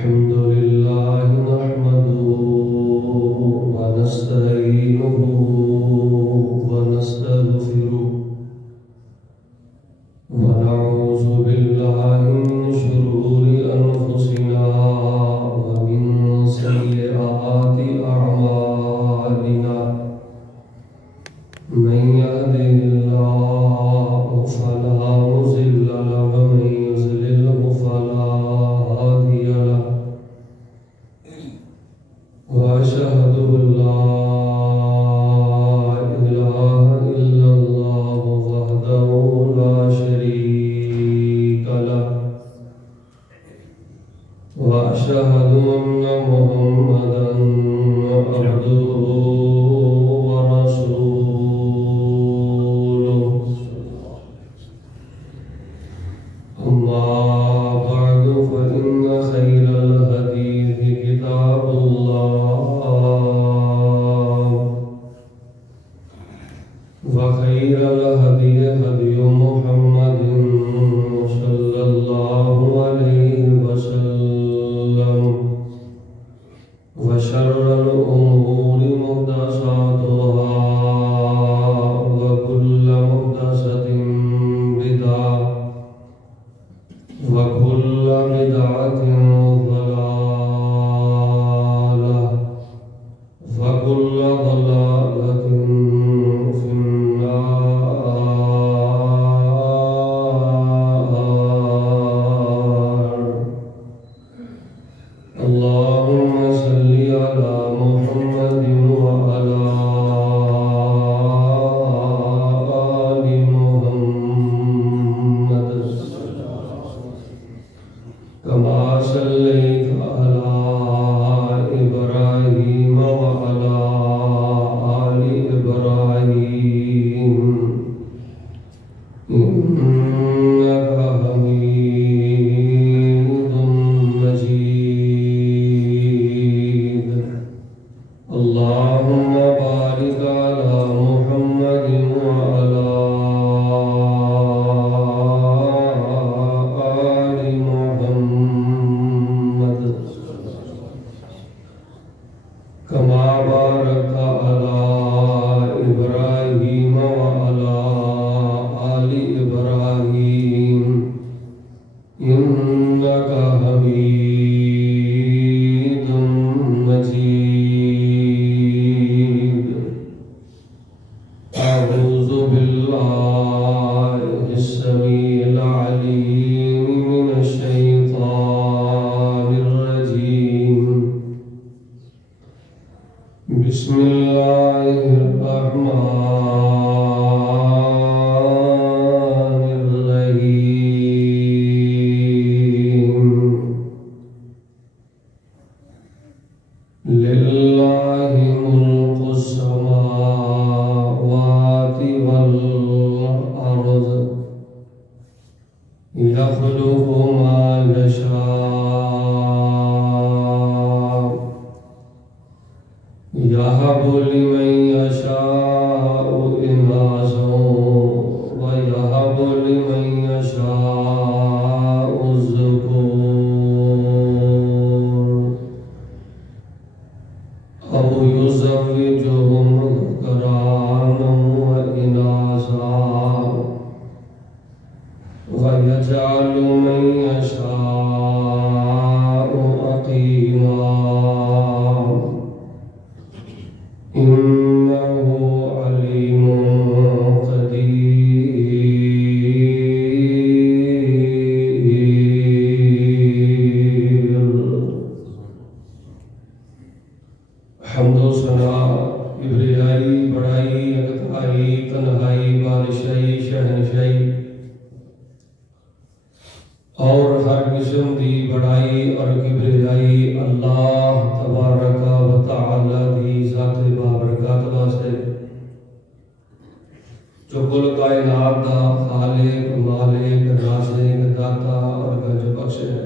الحمد لله نحمده ونستعينه ونستغفره ونعوذ بالله من شرور أنفسنا ومن سيئات أعمالنا من يهده الله فلا مضل له ومن يضلل فلا هادي له وأشهد أن لا إله إلا الله وحده لا شريك له وأشهد أن محمدا عبده ورسوله أما بعد فإن خير الحديث كتاب الله وخير الهدي هدي محمد صلى الله عليه وسلم وشر الأمور محدثاتها وكل محدثة بدعة وكل بدعة ضلالة وكل ضلالة في النار. اللهم صل على محمد وعلى آل محمد كما صليت على إبراهيم وعلى آل إبراهيم إنك حميد مجيد. اللهم بارك على محمد وعلى آل محمد كما باركت على إبراهيم وعلى آل إبراهيم إنك حميد مجيد. أعوذ بالله السميع العليم من الشيطان الرجيم. بسم الله الرحمن الرحيم. لله ملك السماوات والأرض يخلق ما يشاء يهب لمن يشاء إناثا ويهب لمن يشاء الذكور أو يزوجهم ذكرانا وإناثا ويجعل من يشاء عقيما إنه عليم قدير. حمد و ثنا کبریائی بڑائی یکتائی تنہائی بادشاہی شہنشاہی اور ہر قسم دی بڑائی اور کبریائی اللہ تبارک و تعالی دی ذات بابرکات واسطے جو کل کائنات دا خالق مالک رازق داتا اور گنج بخش ہے،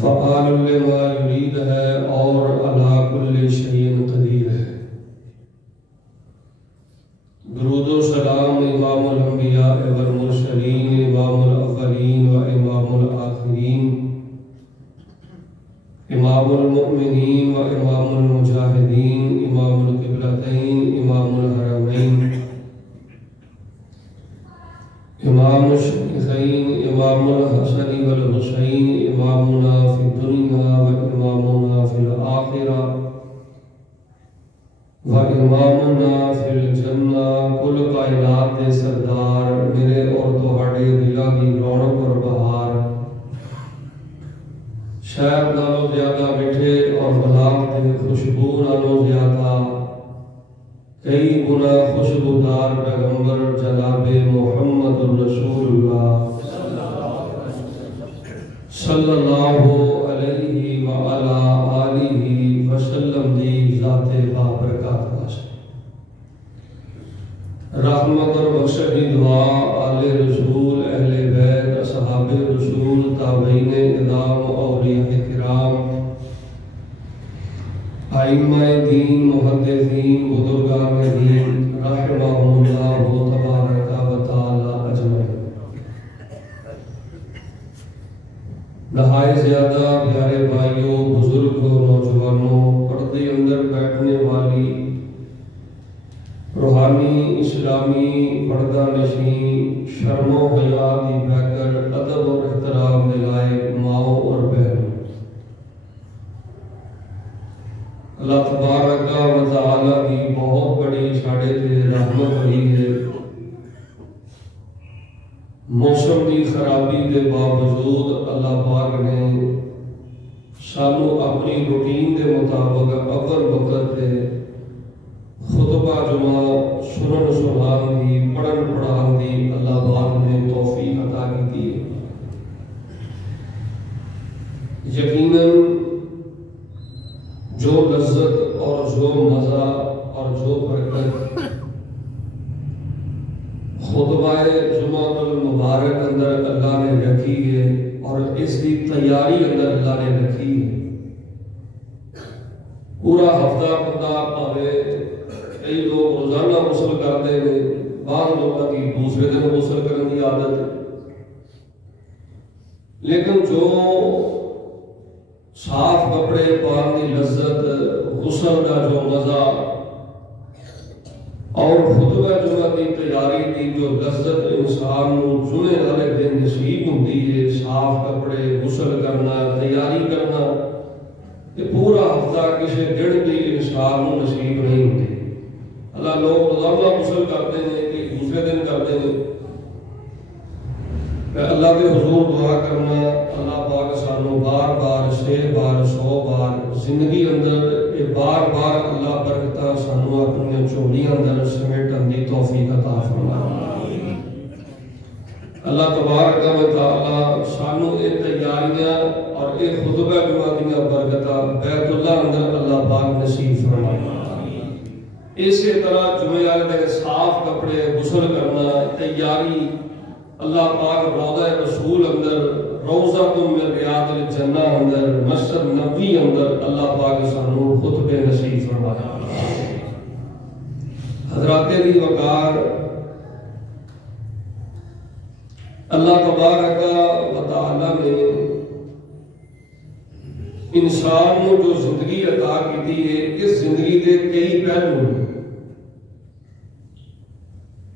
فعال لما یرید ہے اور علی کل شیء قدیر ہے. درود و سلام امام الانبیاء والمرسلین، امام الاولین و امام الآخرین امام المؤمنین و امام المجاہدین، امام القبلتین، امام الحرمین، امام الشریفین، امام الحسن والحسین، امامنا فی الدنیا و امامنا فی الآخرہ و امامنا فی الجنہ، کل کائنات دے سردار، میرے اور تہاڈے دلاں دی رونق اور بہار، شہد نالوں زیادہ میٹھے اور گلاب دے خوشبو نالوں زیادہ کئی گنا خوشبودار پیغمبر جناب محمد الرسول اللہ صلی اللہ علیہ وآلہ آلہ وسلم دی ذات بابرکات واسطے رحمت اور بخشش کی دعا آل رسول، اہل بیت، اصحاب رسول، تابعین اعظام، اولیاء کرام، ائمہ دین، محدثین، بزرگان دین رحمہم اللہ تبارک و تعالی اجمعین۔ نہایت زیادہ پیارے بھائیوں، بزرگوں، نوجوانوں، پردے اندر بیٹھنے والی روحانی اسلامی پردہ نشین شرم و حیا دی بہتر ادب اور احترام دلائے ماؤں اور بہنوں، اللہ تبارک و تعالی کی بہت بڑی ساڑے تے رحمت ہوئی ہے۔ موسم کی خرابی کے باوجود اللہ پاک نے سانو اپنی روٹین کے مطابق اول وقت خطبہ جمعہ سنن سنان دی، پڑھن پڑھان دی اللہ پاک نے توفیق عطا کی ہے۔ یقیناً جو لذت اور جو مزہ اور جو برکت خطبہ جمعہ المبارک اندر اللہ نے رکھی ہے اور اس کی تیاری اندر اللہ نے رکھی ہے، پورا ہفتہ بندہ پاوے کئی لوگ روزانہ غسل کرتے ہیں، بعض لوگوں کی دوسرے دن غسل کرنے کی عادت ہے، لیکن جو صاف کپڑے پہننے کی لذت، غسل کا جو مزہ اور خطبہ جمعہ کی تیاری کی جو لذت انسان کو جمعے والے دن نصیب ہوتی ہے، صاف کپڑے، غسل کرنا، تیاری کرنا، یہ پورا ہفتہ کسی دن بھی انسان کو نصیب نہیں ہوتی۔ اللہ لوگ روزانہ غسل کرتے ہیں کہ دوسرے دن کرتے ہیں۔ میں اللہ کے حضور دعا کرنا اللہ پاک سانو بار بار 6 بار 100 بار زندگی اندر یہ بار بار اللہ برکتہ سانو اپنی چولیاں اندر سمیٹن دی توفیق عطا فرمائے۔ اللہ تبارک و تعالی سانو یہ تیاریاں اور یہ خطبہ جمعہ دیاں برکتہ بیت اللہ اندر اللہ پاک نصیب فرمائے۔ اسی طرح جمعے والے دن صاف کپڑے، غسل کرنا، تیاری، اللہ پاک روضہ رسول اندر، روضہ من ریاض الجنہ اندر، مسجد نبوی اندر اللہ پاک سانو خطبے نصیب فرمائے۔ حضرات دی وقار، اللہ تبارک و تعالی نے انسان کو جو زندگی عطا کی ہے، اس زندگی دے کئی پہلو ہیں۔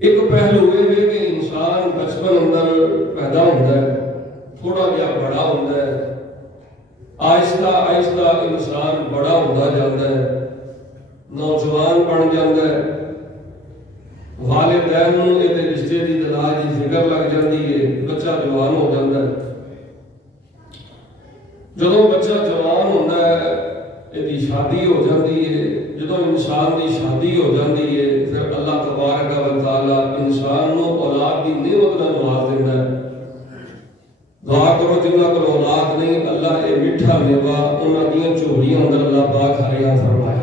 ایک پہلو یہ ہے کہ انسان بچپن اندر پیدا ہوتا ہے، تھوڑا جہا بڑا ہوتا ہے، آہستہ آہستہ انسان بڑا ہوتا جاتا ہے، نوجوان بن جاتا ہے، والدین نوں یہ رشتے کی تلاش کی فکر لگ جاتی ہے، بچہ جوان ہو جاتا ہے۔ جدوں بچہ جوان ہوتا ہے یہ شادی ہو جاتی ہے، جدوں انسان کی شادی ہو جاتی ہے پھر اللہ تبارک و تعالی انسان نو اولاد کی نعمت نال نواز دیتا ہے۔ دعا کرو جنہاں کو اولاد نہیں، اللہ یہ میٹھا میوہ انہاں دیاں جھولیاں اندر اللہ پاک حیا فرمائے۔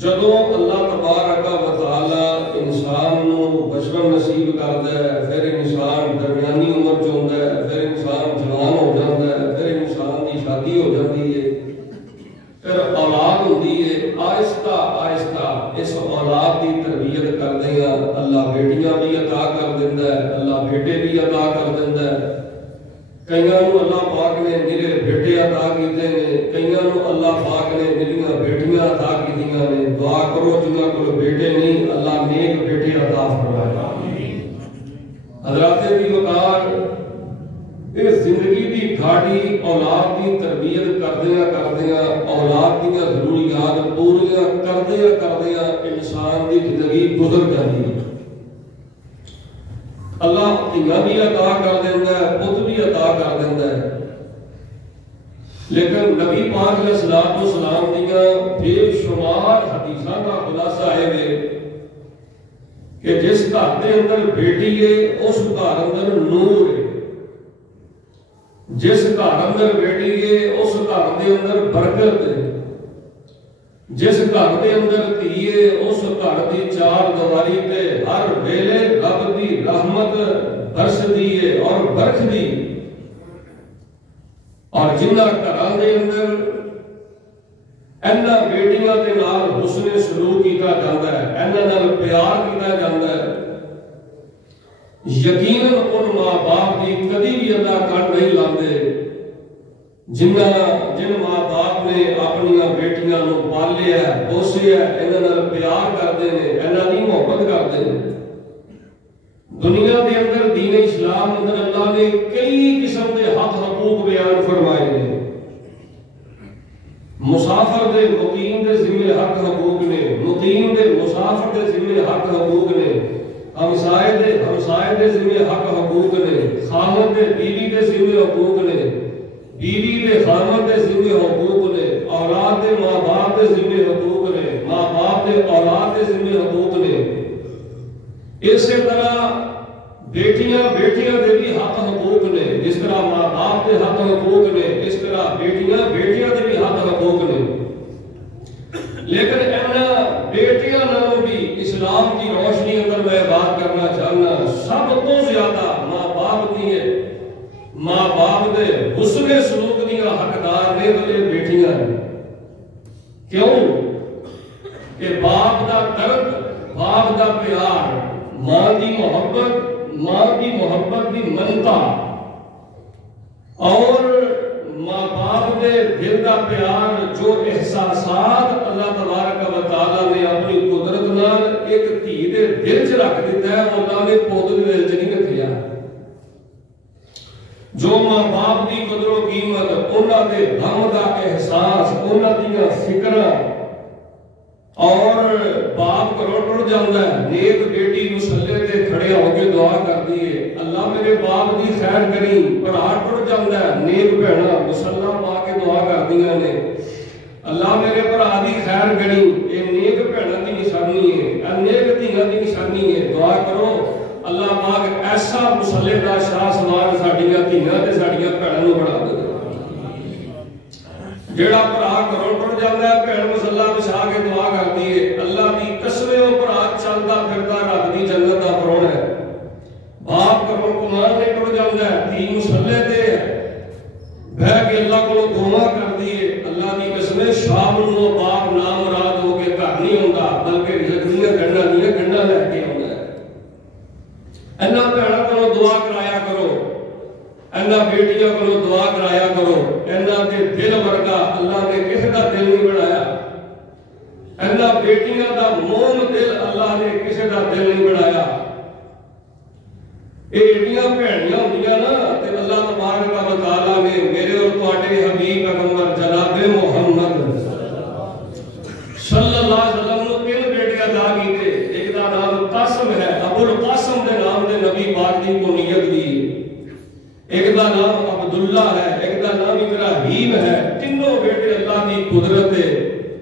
جدوں اللہ تبارک و تعالی انسان نو بچپن نصیب کرتا ہے، پھر انسان درمیانی عمر چ ہوندا ہے، پھر انسان جوان ہو جاتا ہے، پھر انسان کی شادی ہو جاتی ہے، پھر اولاد ہوتی ہے۔ آہستہ آہستہ اس اولاد کی تربیت کرتے ہیں، اللہ بیٹیاں بھی عطا کر دیتا ہے، اللہ بیٹے بھی عطا کر دیتا ہے۔ کئیاں نو اللہ پاک نے نرے بیٹے عطا کیتے نے، کئیاں نو اللہ پاک نے نریاں بیٹیاں عطا کیتیاں نے۔ دعا کرو جنہاں کول بیٹے نہیں اللہ نیک بیٹے عطا فرمائے۔ حضرات کی وقار اس زندگی دی گھاڑی اولاد کی تربیت کردیاں اولاد دیا ضروریات پوریاں کردیاں انسان کی زندگی گزر جاتی ہے۔ اللہ دھیاں بھی عطا کر دینا ہے، پت بھی عطا کر دینا ہے، لیکن نبی پاک علیہ الصلوۃ والسلام دیا بے شمار حدیثاں کا خلاصہ ہے کہ جس گھر کے اندر بیٹی ہے اس گھر اندر نور ہے، جس گھر اندر بیٹی ہے اس گھر کے اندر برکت ہے، جس گھر کے اندر دھی ہے اس گھر کی چار دیواری تے ہر ویلے رب دی رحمت برسدی ہے اور برکھدی۔ اور جنہ گھراں دے اندر اینا بیٹیاں دے نال حسن سلوک کیتا جاندا ہے، اینا نال پیار کیتا جاندا ہے، یقیناً ان ماں باپ کی کدی بھی اللہ کٹ نہیں لاندے جن ماں باپ نے اپنی بیٹیاں نو پالیا پوسیا انہاں نال پیار کرتے ہیں، انہاں دی محبت کرتے ہیں۔ دنیا کے اندر دین اسلام اندر اللہ نے کئی قسم کے حق حقوق بیان فرمائے ہیں۔ مسافر دے مقیم دے ذمہ حق حقوق نے، مقیم دے مسافر دے ذمہ حق حقوق نے، ہمسائے دے ذمہ حق حقوق نے، خامد دے بیوی دے ذمہ حقوق نے، بیوی دے خامد دے ذمہ حقوق نے، اولاد دے ماں باپ دے ذمہ حقوق نے، ماں باپ دے اولاد دے ذمہ حقوق نے۔ اسی طرح بیٹیاں دے بھی حق حقوق نے، جس طرح ماں باپ دے حق حقوق نے اس طرح بیٹیاں دے بھی حق حقوق نے۔ لیکن انہاں بیٹیاں نالوں بھی اسلام کی روشنی اندر میں بات کرنا چاہنا سب تو زیادہ ماں باپ دی ہے، ماں باپ دے حسن سلوک دیا حقدار نے بلے بیٹیاں ہیں۔ کیوں کہ باپ دا درد، باپ دا پیار، ماں دی محبت دی منتا اور ماں باپ دے دل دا پیار جو احساسات اللہ تبارک و تعالیٰ نے اپنی قدرت نال ایک دھی دے دل چ رکھ دیتا ہے اللہ نے پوت دے دل چ نہیں رکھیا۔ جو ماں باپ دی قدر و قیمت، انہاں دے غم دا احساس، انہاں دیاں فکراں اور باپ گھروں ٹر جاتا ہے، نیک بیٹی مسلے تے کھڑے ہو کے دعا کرتی ہے اللہ میرے باپ دی خیر کری، بھرا ٹر جاتا ہے، نیک بہنا مسلہ پا کے دعا کردیاں نے اللہ میرے بھرا دی خیر کری۔ یہ نیک بہنا دی نشانی ہے، نیک دھیاں دی نشانی ہے۔ دعا کرو اللہ پاک ایسا مسلے دا شاہ سوار ساڈیاں دھیاں تے ساڈیاں بہناں نوں بنا دے، جیڑا بھرا گھروں ٹر جاتا ہے بہن مسلہ بچھا کے دعا کرتی ہے اللہ دی قسم او بھرا چلدا پھردا رب دی جنت دا پرون ہے۔ باپ گھروں کمان نے ٹر جاتا ہے، دھی مسلے تے بہ کے اللہ کو دعا کرتی ہے اللہ دی قسم شام نو باپ نام مراد ہو کے گھر نہیں ہوندا بلکہ رزقیاں گنڈا لے کے آوندا ہے۔ انہاں بہناں کولوں دعا کرایا کرو، انہاں بیٹیاں کولوں دعا کرایا کرو، انہاں دے دل ورگا اللہ نے کسی دا دل نہیں بنایا، انہاں بیٹیاں دا موم دل اللہ نے کسی دا دل نہیں بنایا۔ اے ایڈیاں بہنیاں ہوندیاں نا تے اللہ تبارک و تعالیٰ نے میرے اور تواڈے حبیب پیغمبر جناب محمد صلی اللہ علیہ وسلم نو تین بیٹیاں عطا کیتے، ایک دا نام قاسم ہے، ابو القاسم دے نام دے نبی پاک دی کنیت دی، ایک دا نام عبداللہ ہے، ایک دا نام ابراہیم ہے۔ تینوں بیٹے اللہ دی قدرت ہے،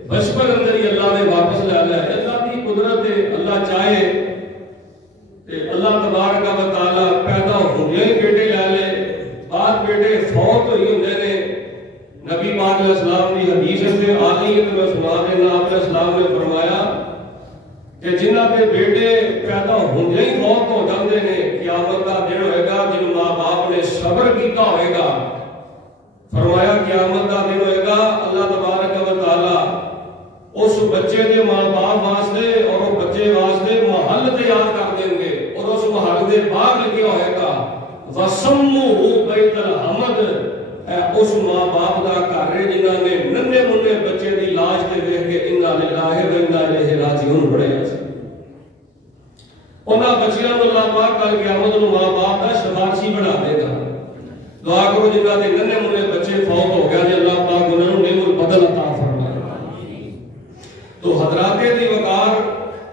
بچپن اندر ہی اللہ نے واپس لے لیا، اللہ دی قدرت ہے، اللہ چاہے تے اللہ تبارک و تعالیٰ پیدا ہوندے ہی بیٹے لے لے، بعد بیٹے فوت ہوئی ہوندے نے۔ نبی پاک علیہ السلام دی حدیث سے آلی ہے میں سنا دینا، آپ علیہ السلام نے فرمایا کہ جنہ کے بیٹے پیدا ہوندے ہی فوت ہو جاندے نے قیامت دا دن ہوئے گا جن ماں باپ نے صبر کیتا ہوئے گا، فرمایا قیامت دا دن ہوئے گا اللہ تبارک و تعالیٰ اس بچے دے ماں باپ واسطے اور وہ بچے واسطے محل تیار کر دیں گے اور اس محل دے باہر لکھیا ہوئے گا وَسَمُّهُ بیت الحمد اس ماں باپ کا گھر ہے جنہاں نے ننے منے بچے دی لاش تے ویکھ کے انا للہ و انا الیہ راجعون پڑھیا سی انہاں بچیاں نوں اللہ پاک کل قیامت نوں ماں باپ دا شفاعتی بنا دے گا دعا کرو جنہاں دے ننے منے بچے فوت ہو گئے نے اللہ پاک انہاں نوں نعمت بدل عطا فرمائے تو حضرات دی وقار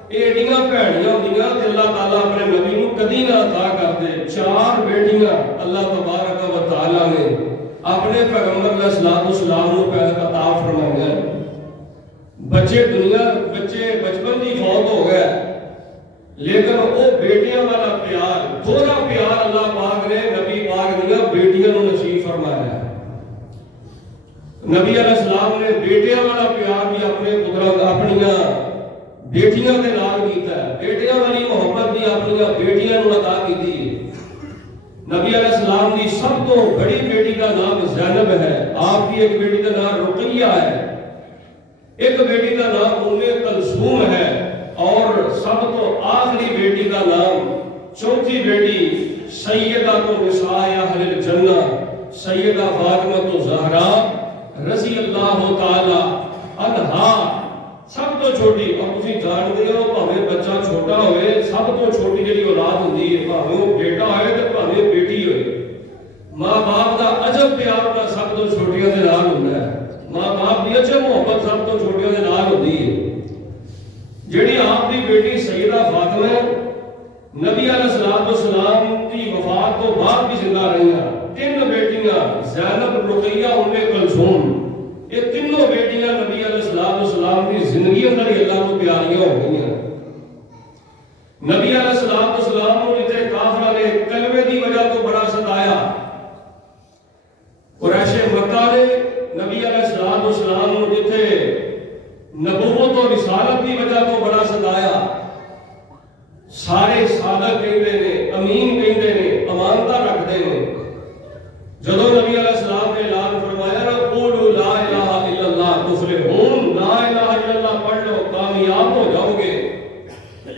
ایڈیاں بھڑیاں ہوندیاں تے اللہ تعالی اپنے نبی نوں کدی نہ عطا کر دے 4 بیٹیاں اللہ تبارک و تعالی نے اپنے پیغمبر علیہ السلام نوں عطا فرمایا بچے دنیا بچے بچپن دی فوت ہو گئے لیکن وہ بیٹیاں والا پیار تھوڑا پیار اللہ پاک نے نبی پاک دیاں بیٹیاں نوں نصیب فرمایا ہے نبی علیہ السلام نے بیٹیاں والا پیار بھی اپنے پتراں اپنیاں بیٹیاں دے نال کیتا ہے بیٹیاں والی محبت بھی اپنی بیٹیاں نوں عطا کیتی ہے نبی علیہ السلام کی سب تو بڑی بیٹی کا نام زینب ہے آپ کی ایک بیٹی کا نام رقیہ ہے ایک بیٹی کا نام ام کلثوم ہے اور سب تو آخری بیٹی کا نام چوتھی بیٹی سیدہ نساء اہل الجنہ سیدہ فاطمہ الزہرا رضی اللہ تعالی عنہا سب تو چھوٹی اور تسی جانتے ہو بھاویں بچہ چھوٹا ہوئے سب تو چھوٹی جڑی اولاد ہوندی ہے بھاویں وہ بیٹا ہوئے تے بھاویں بیٹی ہوئے ماں باپ دا عجب پیار دا سب تو چھوٹیاں دے نال ہوندا ہے ماں باپ دی عجب محبت سب تو چھوٹیاں دے نال ہوندی ہے جڑی آپ دی بیٹی سیدہ فاطمہ نبی علیہ السلام کی وفات تو بعد بھی زندہ رہیاں 3 بیٹیاں زینب رقیہ ام کلثوم یہ تینوں بیٹیاں نبی علیہ السلام کی زندگی اندر ہی اللہ کو پیاریاں ہو گئی ہیں نبی علیہ السلام کو جتنے کافرہ نے کلمے دی وجہ تو بڑا ستایا قریش مکہ نے نبی علیہ السلام کو جتنے نبوت و رسالت دی وجہ تو بڑا ستایا سارے صادق کہندے نے امین کہندے نے امانتہ رکھدے نے جدو نبی علیہ السلام نے اعلان فرمایا نا قولوا لا الہ الا اللہ تفلحون لا الہ الا اللہ پڑھ لو کامیاب ہو جاؤ گے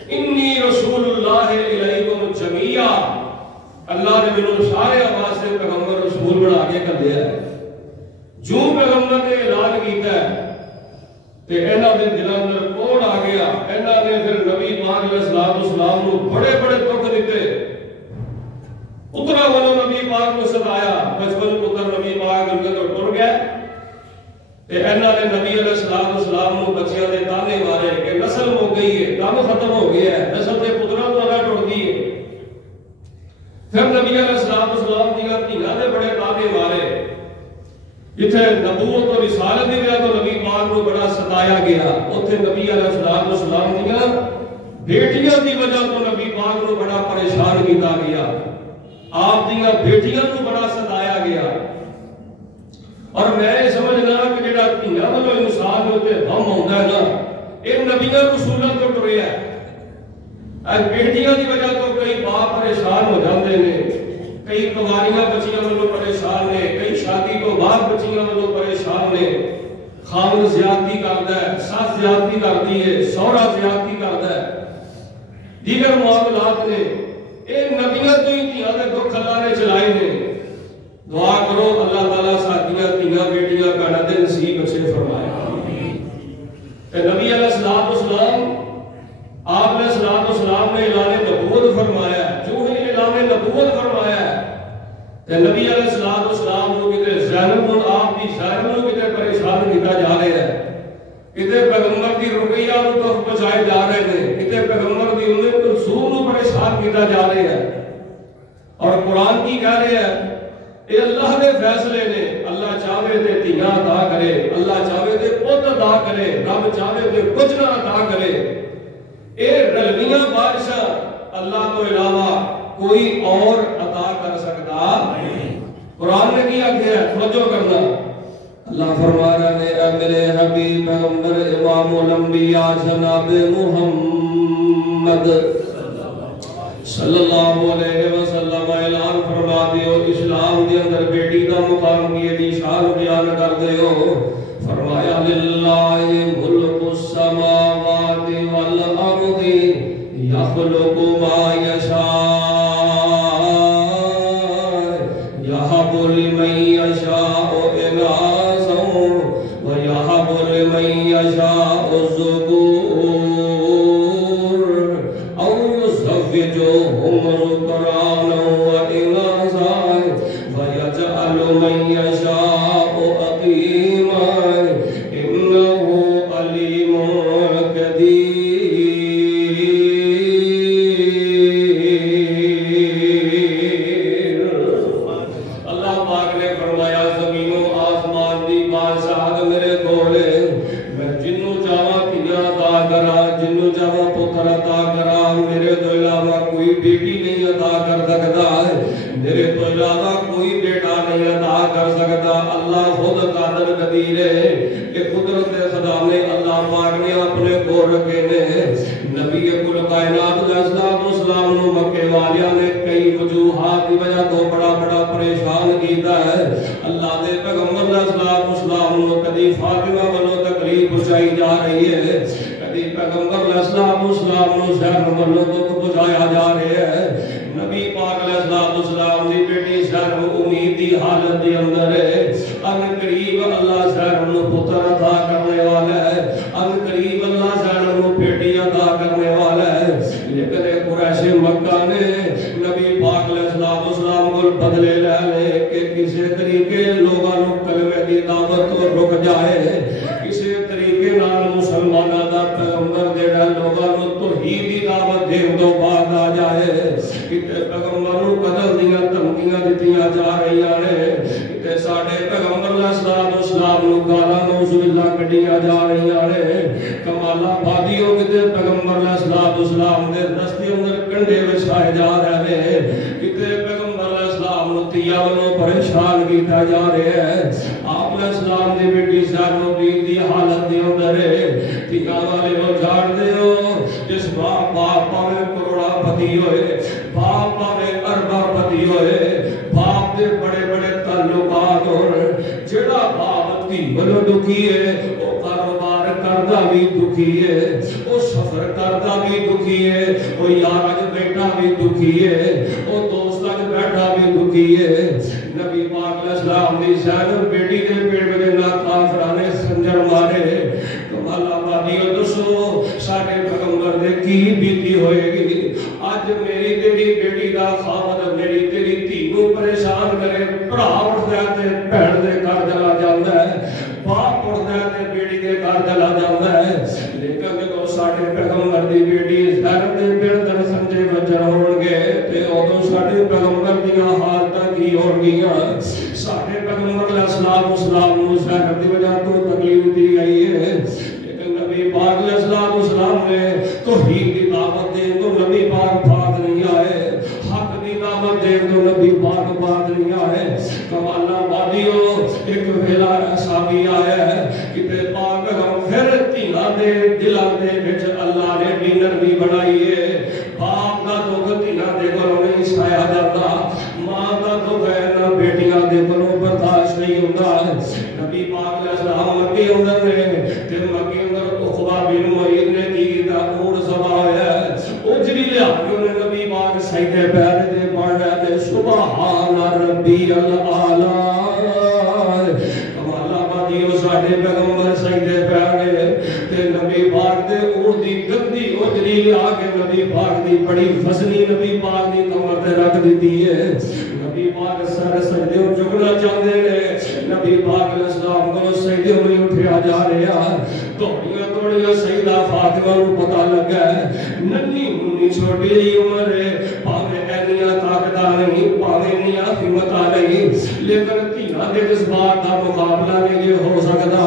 انی رسول اللہ الیکم جمیعا اللہ نے منوں سارے آواز سے پیغمبر رسول بنا کے کر دیا ہے جو پیغمبر نے اعلان کیتا ہے تے انہاں دے دلاں اندر کوڑ آ گیا انہاں نے پھر نبی پاک علیہ السلام نوں بڑے بڑے دکھ دتے پترا والوں نبی پاک کو ستایا بچپن پتر نبی پاک دنیا تو ٹر گیا تے انہاں نے نبی علیہ السلام نوں بچیاں دے تانے مارے کہ نسل ہو گئی ہے کام ختم ہو گیا ہے نسل دے پتراں تو اگے ٹر گئی ہے پھر نبی علیہ السلام دیاں دھیاں دے بڑے تانے مارے جتھے نبوت و رسالت دی وجہ تو نبی پاک کو بڑا ستایا گیا اوتھے نبی علیہ السلام دیاں بیٹیاں دی وجہ تو نبی پاک کو بڑا پریشان کیتا گیا آپ دیاں بیٹیاں کو بڑا ستایا گیا اور میں سمجھنا کہ جڑا دھیاں والوں انسان ہوتے ہم ہوندا ہے نا اے نبیاں رسولاں تو ٹریا ہے بیٹیاں دی وجہ تو کئی باپ پریشان ہو جاندے نے کئی کواریاں بچیاں والوں پریشان نے کئی شادی تو بعد بچیاں والوں پریشان نے خاوند زیادتی کردا ہے ساس زیادتی کرتی ہے سوہرا زیادتی کردا ہے دیگر معاملات نے اے نبیاں تو ہی دھیاں دے دکھ اللہ نے چلائے نے دعا کرو اللہ تعالیٰ ساتھیاں دھیاں بیٹیاں بھیڑاں دے نصیب بخشے فرمائے اے نبی علیہ السلام آپ علیہ السلام نے اعلان نبوت فرمایا جو ہی اعلان نبوت فرمایا تے نبی علیہ السلام کو کتے زینب آپ دی زینب کو کتے پریشان کیتا جا رہا ہے کتے پیغمبر دی رقیہ کو تو بچائے جا رہے ہیں کتے پیغمبر دی ام کلثوم کو پریشان کیتا جا رہے ہیں اور قرآن کی کہہ رہے ہیں اے اللہ دے فیصلے نے اللہ چاہے تے دھیاں عطا کرے اللہ چاہے تے پوت عطا کرے رب چاہے تے کچھ نہ عطا کرے اے رلویاں بادشاہ اللہ تو علاوہ کوئی اور عطا کر سکتا قرآن نے کیا ہے توجہ کرنا اللہ فرما رہا ہے اے میرے حبیب پیغمبر امام الانبیاء جناب محمد صلی اللہ علیہ وسلم اعلان فرما دیو اسلام دے اندر بیٹی دا مقام کی دی شان بیان کر دیو فرمایا للہ ملک السماوات والارض یخلق ما یشاء یہب نہیں ادا کر سکتا، اللہ خود قادر قدیر ہے۔ یہ قدرت کے خزانے اللہ پاک نے اپنے کو رکھے نے۔ نبی کل کائنات علیہ السلام نو مکے والیاں نے کئی وجوہات کی وجہ تو بڑا پریشان کیتا ہے۔ اللہ دے پیغمبر علیہ السلام نو کدی فاطمہ والوں تکلیف پہنچائی جا رہی ہے، کدی پیغمبر علیہ السلام نو زہر والوں دکھ پہنچایا جا رہا ہے۔ نبی پاک علیہ السلام دی بیٹی زہر امید دی حالت دے اندر ہے، ان قریب اللہ زہر نو پتر عطا کرنے والا ہے، ان قریب اللہ زہر نو بیٹی عطا کرنے والا ہے۔ لیکن قریش مکہ نے نبی پاک علیہ السلام کو بدلے لے کہ کسی طریقے لوگوں کو کلمے دی دعوت تو رک جائے، کسی طریقے نال مسلمانوں دا پیغمبر جڑا لوگوں کو توحید دی دعوت دین تو بعد آ جائے۔ کتے پیغمبر نو قتل دیاں دھمکیاں دتیاں جا رہیاں نے، کتے ساڈے پیغمبر علیہ السلام نو گالاں نعوذ باللہ کڈیاں جا رہیاں نے۔ کمالہ بادیوں کتے پیغمبر علیہ السلام دے رستے اندر کنڈے وچھائے جا رہے نے، کتے پیغمبر علیہ السلام نو تیا والوں پریشان کیتا جا رہا ہے۔ آپ علیہ السلام دی بیٹی زہر دین دی حالت دے اندر ہے، تیا والے ہو جاڑ دے ہو، جس باپ پاوے کروڑا پتی ہوئے، باپ پاوے اربا پتی ہوئے، باپ دے بڑے تعلقات ہو، جڑا باپ دی بلو دکھی ہے، وہ کاروبار کردہ بھی دکھی ہے، وہ سفر کردہ بھی دکھی ہے، وہ یار بیٹا بھی دکھی ہے، وہ دوست بیٹا بھی دکھی ہے۔ نبی پاک علیہ السلام دی زینب بیٹی دے پیٹ میں کافرانے سنجر مارے، کمالہ بادیوں دسو ساڈے پیغمبر دے کی بیتی ہوئے گی؟ آج میری تیری بیٹی دا خاوند میری تیری دھی نو پریشان کرے، بھرا اٹھدا ہے تے بہن دے گھر چلا جاندا ہے، باپ اٹھدا ہے تے بیٹی دے گھر چلا جاندا ہے۔ لیکن جدوں ساڈے پیغمبر دی بیٹی زینب دے پیٹ تے سنجے بچر ہون گے تے اودوں ساڈے پیغمبر دیاں حالتاں کی ہون گیاں؟ ساڈے پیغمبر علیہ السلام نو زینب دی وجہ تو تکلیف دی گئی ہے، لیکن نبی پاک علیہ السلام نے توحید دی دعوت دے تو نبی پاک نہیں آئے، حق دی دعوت دے تو نبی پاک نہیں آئے۔ کمالہ بادیوں ایک ویلا ایسا بھی آیا ہے کہ پاک ہم پھر تینا دے دلاں دے وچ اللہ نے بھی نرمی بنائی ہے۔ باپ دا دکھ تینا دے گھروں نہیں سایا جاتا، ماں دا دکھ ہے نہ بیٹیاں دے گھروں برداشت نہیں ہوتا۔ نبی پاک علیہ السلام مکے اندر نے تے مکے اندر عقبہ بن معیط نے کی دا اونٹ ذبح ہویا ہے، اجری لیا کے انہیں نبی پاک سجدے پیر دے پڑھ رہے تھے، سبحان ربی الاعلی۔ کمالہ بادیوں ساڈے پیغمبر سجدے پیر دے تے نبی پاک دے اونٹ دی گندی اجری لیا کے نبی پاک دی بڑی فسنی نبی پاک دی کمر تے رکھ دیتی ہے۔ نبی پاک سر سجدے جھکنا چاہتے ہیں، نبی پاک علیہ السلام کو سجدے میں اٹھیا جا رہا، دوڑیاں سیدہ فاطمہ کو پتہ لگا ہے ننی منی چھوٹی جی عمر ہے، پاوے اینیاں طاقتاں نہیں، پاوے اینیاں ہمتاں نہیں، لیکن تیاں دے جذبات دا مقابلہ نہیں ہو سکتا۔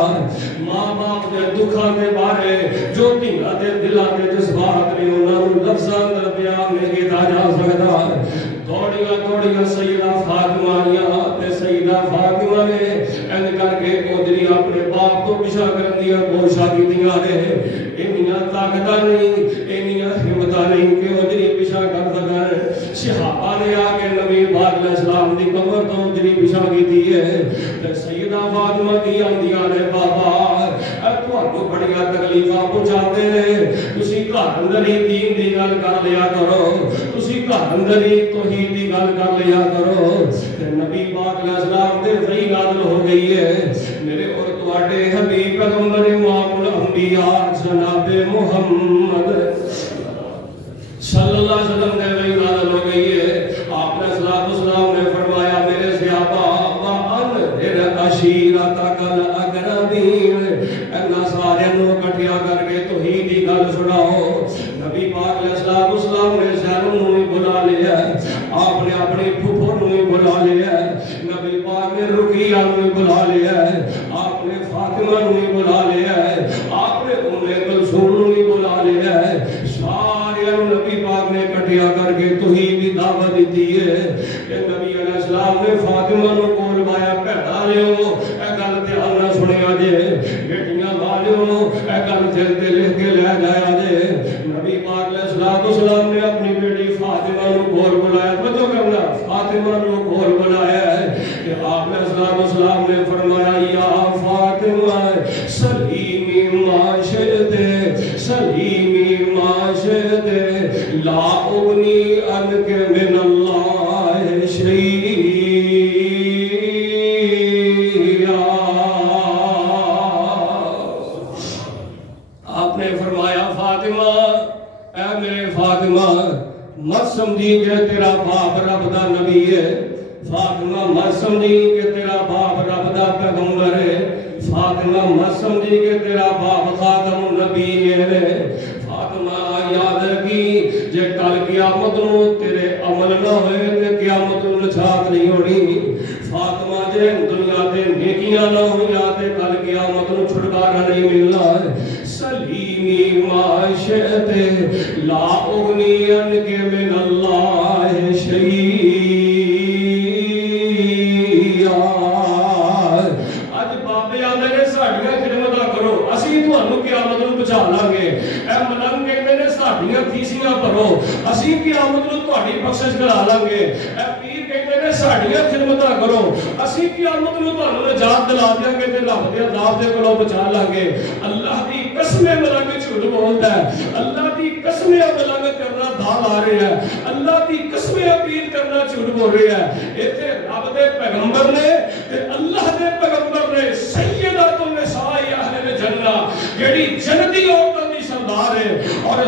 ماں باپ دے دکھاں دے بارے جو تیاں دے دلاں دے جذبات نے انہاں نوں لفظاں اندر بیان نہیں کیتا جا سکتا۔ دوڑیاں سیدہ فاطمہ آئیاں تے سیدہ فاطمہ نے ان کر کے اودری اپنے باپ کو پیچھا کرن دیا کوشش کیتیاں نے، انیاں طاقتاں نہیں، انیاں ہمتاں نہیں کہ اودری پیچھا کر سکن۔ صحابہ نے آ کے نبی پاک علیہ السلام دی کمر تو اودری پیچھا کیتی ہے تے سیدہ فاطمہ دی آندیاں نے بابا تھانوں بڑیاں تکلیفاں پہنچاندے نے، تسی گھر اندر ہی دین دی گل کر لیا کرو، تسی گھر اندر ہی توحید دی گل کر لیا کرو۔ نبی پاک علیہ السلام تے وحی نازل ہو گئی ہے، میرے اور تواڈے حبیب پیغمبر امام الانبیاء جناب محمد صلی اللہ علیہ وسلم نے وحی نازل ہو گئی ہے۔ آپ علیہ السلام نے فرمایا میرے صحابہ وانذر عشیرتک الاقربین، انہاں سارے نوں اکٹھیا کر کے توحید دی گل سناؤ۔ نبی پاک علیہ السلام نے زینب نوں بھی بلا لیا، آپ نے اپنی پھپھو نوں بھی بلا لیا، نبی پاک نے رقیہ نوں بھی بلا لیا، آپ نے فاطمہ نوں بھی بلا لیا، آپ نے ام کلثوم نوں بھی بلا لیا، سارے نبی پاک نے اکٹھیا کر کے توحید دی دعوت دی ہے۔ کہ نبی علیہ السلام نے فاطمہ نوں کول والوں اے گل دھیان نال سنیا جے بیٹیاں والوں اے گل دل تے لکھ کے لے جایا جے نبی پاک علیہ السلام نے اپنی بیٹی فاطمہ نو کول بلایا توجہ کرنا فاطمہ نو کول بلایا ہے کہ آپ علیہ السلام نے فرمایا یا فاطمہ سلیمی معاشرتے سلیمی معاشرتے لا اغنی عنک من اللہ شیئا آپ نے فرمایا فاطمہ اے میرے فاطمہ مت سمجھی کہ تیرا باپ رب دا نبی ہے فاطمہ مت سمجھی کہ تیرا باپ رب دا پیغمبر ہے فاطمہ مت سمجھی کہ تیرا باپ خاتم النبی ہے فاطمہ یاد رکھی جے کل قیامت نو تیرے عمل نہ ہوئے تے قیامت نو نجات نہیں ہونی فاطمہ جے دنیا تے نیکیاں نہ ہویا تے کل قیامت نو چھٹکارا نہیں ملنا سلیمی معاشرت لا اغنی عنک من اللہ شیئا اج بابے آندے نے ساڈیاں خدمتاں کرو اسی تھانوں قیامت نوں بچا لیں گے اے ملنگ کہندے نے ساڈیاں فیسیاں بھرو اسی قیامت نوں تہاڈی بخشش کرا لیں گے اے پیر کہندے نے ساڈیاں خدمتاں کرو اسی قیامت نوں تہانوں نجات دلا دیاں گے تے رب دے عذاب دے کولوں بچا لیں گے اللہ دی قسم ملنگ جھوٹ بولدا ہے اللہ دی قسم ملنگ کرنا دال آ رہے ہیں اللہ دی قسم پیر کرنا جھوٹ بول رہے ہیں ایتھے رب دے پیغمبر نے تے اللہ دے پیغمبر نے سیدۃ النساء اہل الجنہ جڑی جنتی عورتوں دی سردار ہے اور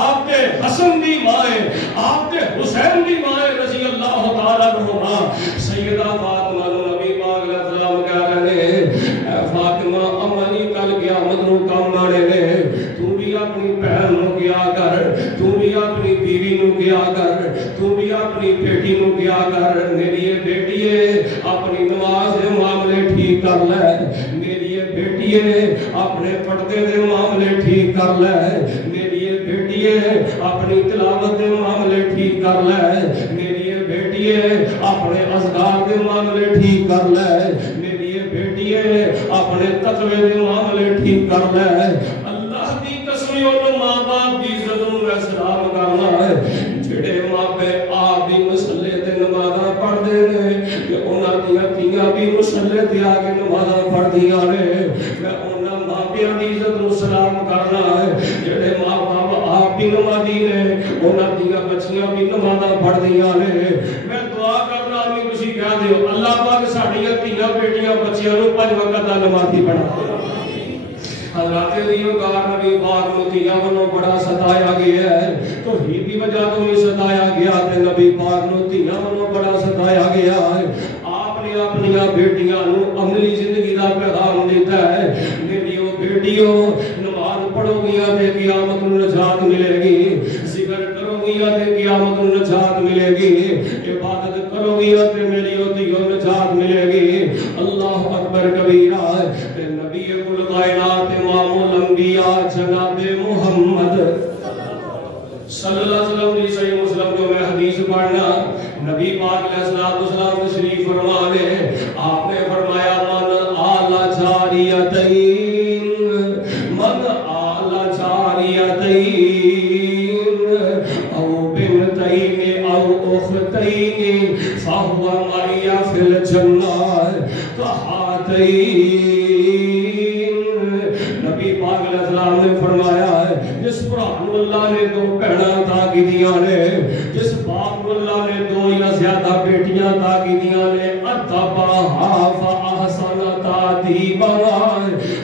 آپ کے حسن دی ماں ہے آپ کے حسین دی ماں ہے رضی اللہ تعالیٰ عنہما سیدہ فاطمہ نبی پاک علیہ السلام کہہ رہے ہیں اے فاطمہ امانی کل قیامت نو کام آنے نے تو بھی اپنی بہن نو کیا کر تو بھی اپنی بیوی نو کیا کر تو بھی اپنی بیٹی نو کیا کر میری بیٹی ہے اپنی نماز دے معاملے ٹھیک کر لے میری بیٹی ہے اپنے پردے دے معاملے ٹھیک کر لے میری بیٹی ہے اپنی تلاوت دے معاملے ٹھیک کر لے میری بیٹی ہے اپنے اذکار دے معاملے ٹھیک کر لے میری بیٹی ہے اپنے تقوی دے معاملے ٹھیک کر لے اللہ دی قسم انہوں ماں باپ دی عزت میں سلام کرنا ہے جڑے ماں پہ آپ بھی مسلے تے نمازاں پڑھ دے نے کہ انہاں دیاں تیاں بھی مسلے تے آ کے نمازاں پڑھ دیاں نے میں انہاں ماں پیاں دی عزت نوں سلام کرنا ہے جڑے ماں باپ آپ بھی نمازی نے انہاں دیاں بچیاں بھی نمازاں پڑھ دیاں نے میں دعا کرنا بھی تسی کہہ دیو اللہ پاک ساڈیاں تیاں بیٹیاں بچیاں نوں 5 وقت دا نمازی بنا دے حضرات دیوگار نبی پاک نو تیاں ونوں بڑا ستایا گیا ہے توحید دی وجہ تو ہی ستایا گیا تے نبی پاک نو تیاں ونوں بڑا ستایا گیا ہے آپ نے اپنی بیٹیاں نو عملی زندگی دا پیغام دیتا ہے میریو بیٹیو نماز پڑھو گیا تے قیامت نو نجات ملے گی ذکر کرو گیا تے قیامت نو نجات ملے گی عبادت کرو گیا تے میریو دیو نجات ملے گی اللہ اکبر کبیرہ تے نبی کل کائنات امام الانبیاء جناب محمد صلی اللہ علیہ وسلم کی صحیح مسلم جو میں حدیث پڑھنا نبی پاک علیہ السلام تشریف فرما دے آپ نے فرمایا من آل جاریتین او بنتین او اختین فہو معی فی الجنہ کہاتین نبی پاک علیہ السلام نے فرمایا ہے جس پرانو اللہ نے 2 بہناں عطا کیتیاں نے جس باپ کو اللہ نے 2 یا زیادہ بیٹیاں عطا کیتیاں نے ادبھا فاحسن تادیبھا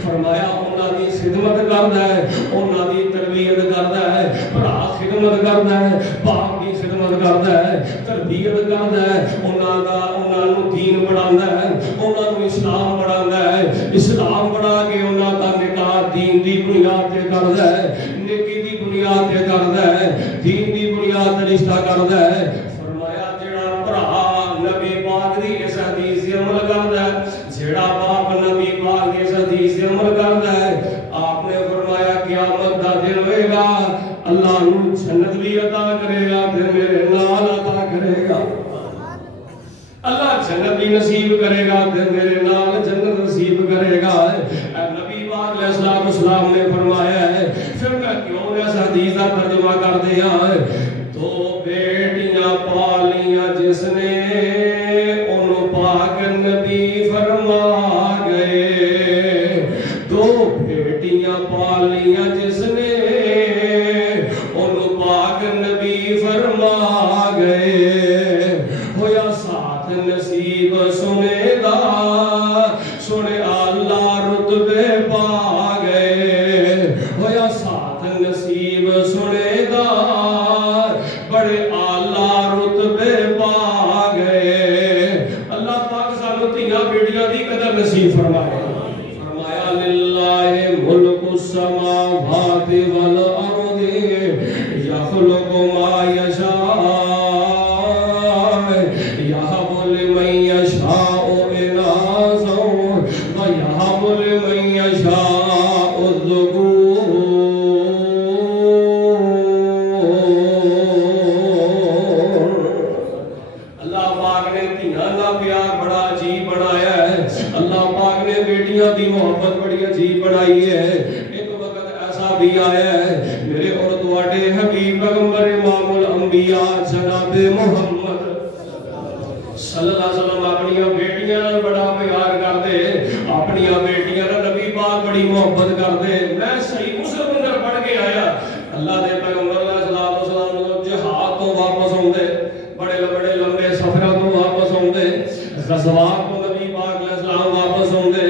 فرمایا انہاں دی خدمت کردا ہے انہاں دی تربیت کردا ہے بھرا خدمت کردا ہے باپ دی خدمت کردا ہے تربیت کردا ہے انہاں نوں دین پڑھاندا ہے انہاں نوں اسلام پڑھاندا ہے اسلام پڑھا کے انہاں دا نکاح دین دی بنیاد تے کردا ہے نیکی دی بنیاد تے کردا ہے دین دی بنیاد تے رشتہ کردا ہے فرمایا جڑا بھرا نبی پاک دی اس حدیث تے عمل کردا ہے جڑا باپ نبی پاک دی اس حدیث تے عمل کردا ہے آپ نے فرمایا قیامت دا دن ہوئے گا اللہ نوں جنت بھی عطا کرے گا پھر میرے نال عطا کرے گا اللہ جنت بھی نصیب کرے گا تے میرے نال جنت نصیب کرے گا. نبی پاک علیہ السلام نے فرمایا ہے. پھر میں کیوں اس حدیث کا ترجمہ کر دیا. دو بیٹیاں پالیاں جس نے انہوں پاک نبی فرما گئے. دو بیٹیاں پالیاں جس نے انہوں پاک نبی فرما گئے. ہویا ساتھ نصیب سنے دا سنے اللہ رتبے پا گئے. ہویا ساتھ نصیب سنے دا بڑے اعلیٰ رتبے پا گئے. اللہ پاک سانو تیاں بیٹیاں دی قدر نصیب فرمائے. فرمایا للہ ملک السماوات والارض یخلق ما یشاء یہب لمن یشاء اناثا ویہب لمن یشاء الذکور. اللہ پاک نے تیاں دا پیار بڑا عجیب بنایا ہے. اللہ پاک نے بیٹیاں دی محبت بڑی عجیب بنائی ہے. ایک وقت ایسا بھی آیا ہے میرے اور تواڈے حبیب پیغمبر امام الانبیاء جناب محمد صلی اللہ علیہ وسلم اپنی بیٹیاں بڑا پیار کرتے. اپنی بیٹیاں نبی پاک بڑی محبت کرتے. میں صحیح مسلم اندر پڑھ کے آیا اللہ دے پیغمبر علیہ السلام جہاد تو واپس آتے بڑے لمبے سفروں تو واپس آتے غزوات کو نبی پاک علیہ السلام واپس آتے.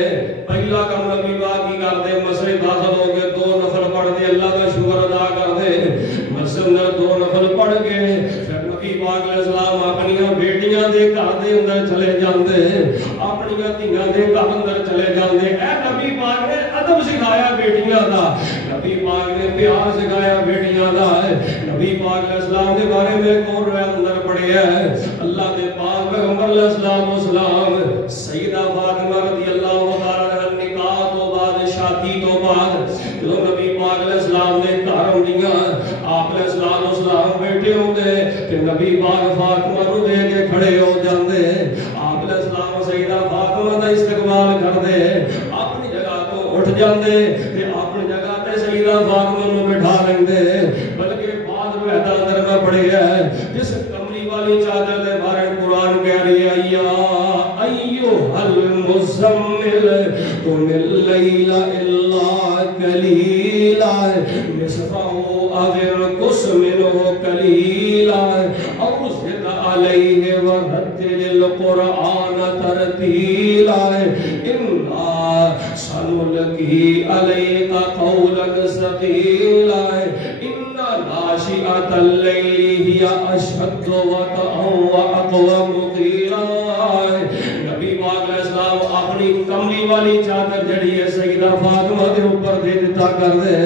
پہلا کام نبی پاک کی کرتے مسجد داخل ہو کے 2 نفل پڑھتے اللہ کا شکر ادا کرتے. مسجد میں 2 نفل پڑھ کے پھر نبی پاک علیہ السلام اپنی بیٹیاں دے گھر دے اندر چلے جاندے. اپنی دھیاں دے گھر اندر چلے جاندے. اے نبی پاک نے ادب سکھایا بیٹیاں دا. نبی پاک نے پیار سکھایا بیٹیاں دا. نبی پاک علیہ السلام کے بارے میں کون روایت اندر پڑھے ہے اللہ دے پاک پیغمبر علیہ السلام سیدہ فاطمہ رضی اللہ تعالی عنہا نکاح تو بعد شادی تو بعد جو نبی پاک علیہ السلام نے گھر ہوندیاں آپ علیہ السلام بیٹھے ہوندے تے نبی پاک فاطمہ نو دے کے کھڑے ہو جاندے. آپ علیہ السلام سیدہ فاطمہ دا استقبال کردے. اپنی جگہ تو اٹھ جاندے تے اپنی جگہ تے سیدہ فاطمہ نو بٹھا لیندے. بلکہ بعد روایت اندر میں پڑھی ہے جس کملی والی چادر دے بارے قرآن کہہ رہی ہے یا ایھا المزمل قم اللیل الا قلیلا نصفہ او انقص منہ قلیلا او زد علیہ ورتل القرآن ترتیلا انا سنلقی علیک قولا ثقیلا ان ناشئۃ اللیل ہی اشد وطئا واقوم قیلا. نبی پاک علیہ السلام اپنی کملی والی چادر جڑی ہے سیدہ فاطمہ دے اوپر دے دیتا کر دے.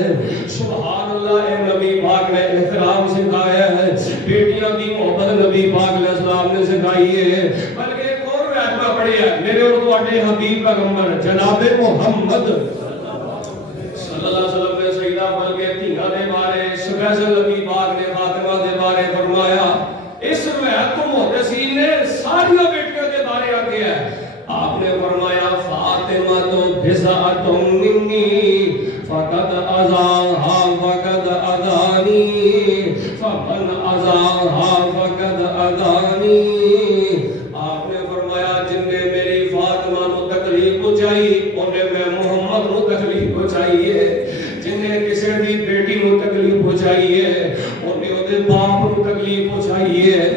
سبحان اللہ. اے نبی پاک نے احترام سکھایا ہے. بیٹیاں دی محبت نبی پاک علیہ السلام نے سکھائی ہے. بلکہ ایک اور روایت میں پڑھی ہے میرے اور تواڈے حبیب پیغمبر جناب محمد صلی اللہ علیہ وسلم نے سیدہ بلکہ دھیاں دے بارے سپیشل نبی پاک نے فاطمہ دے بارے فرمایا. اس روایت کو محدثین نے ساری بیٹیوں کے بارے آگے ہے. آپ نے فرمایا فاطمہ تو بضعۃ منی فقد اذاها فقد اذانی فمن اذاها فقد اذانی. آپ نے فرمایا جن نے میری فاطمہ نو تکلیف پہنچائی انہیں میں محمد نو تکلیف پہنچائی ہے. جن نے کسی دی بیٹی نو تکلیف پہنچائی ہے انہیں اودے باپ نو تکلیف پہنچائی ہے.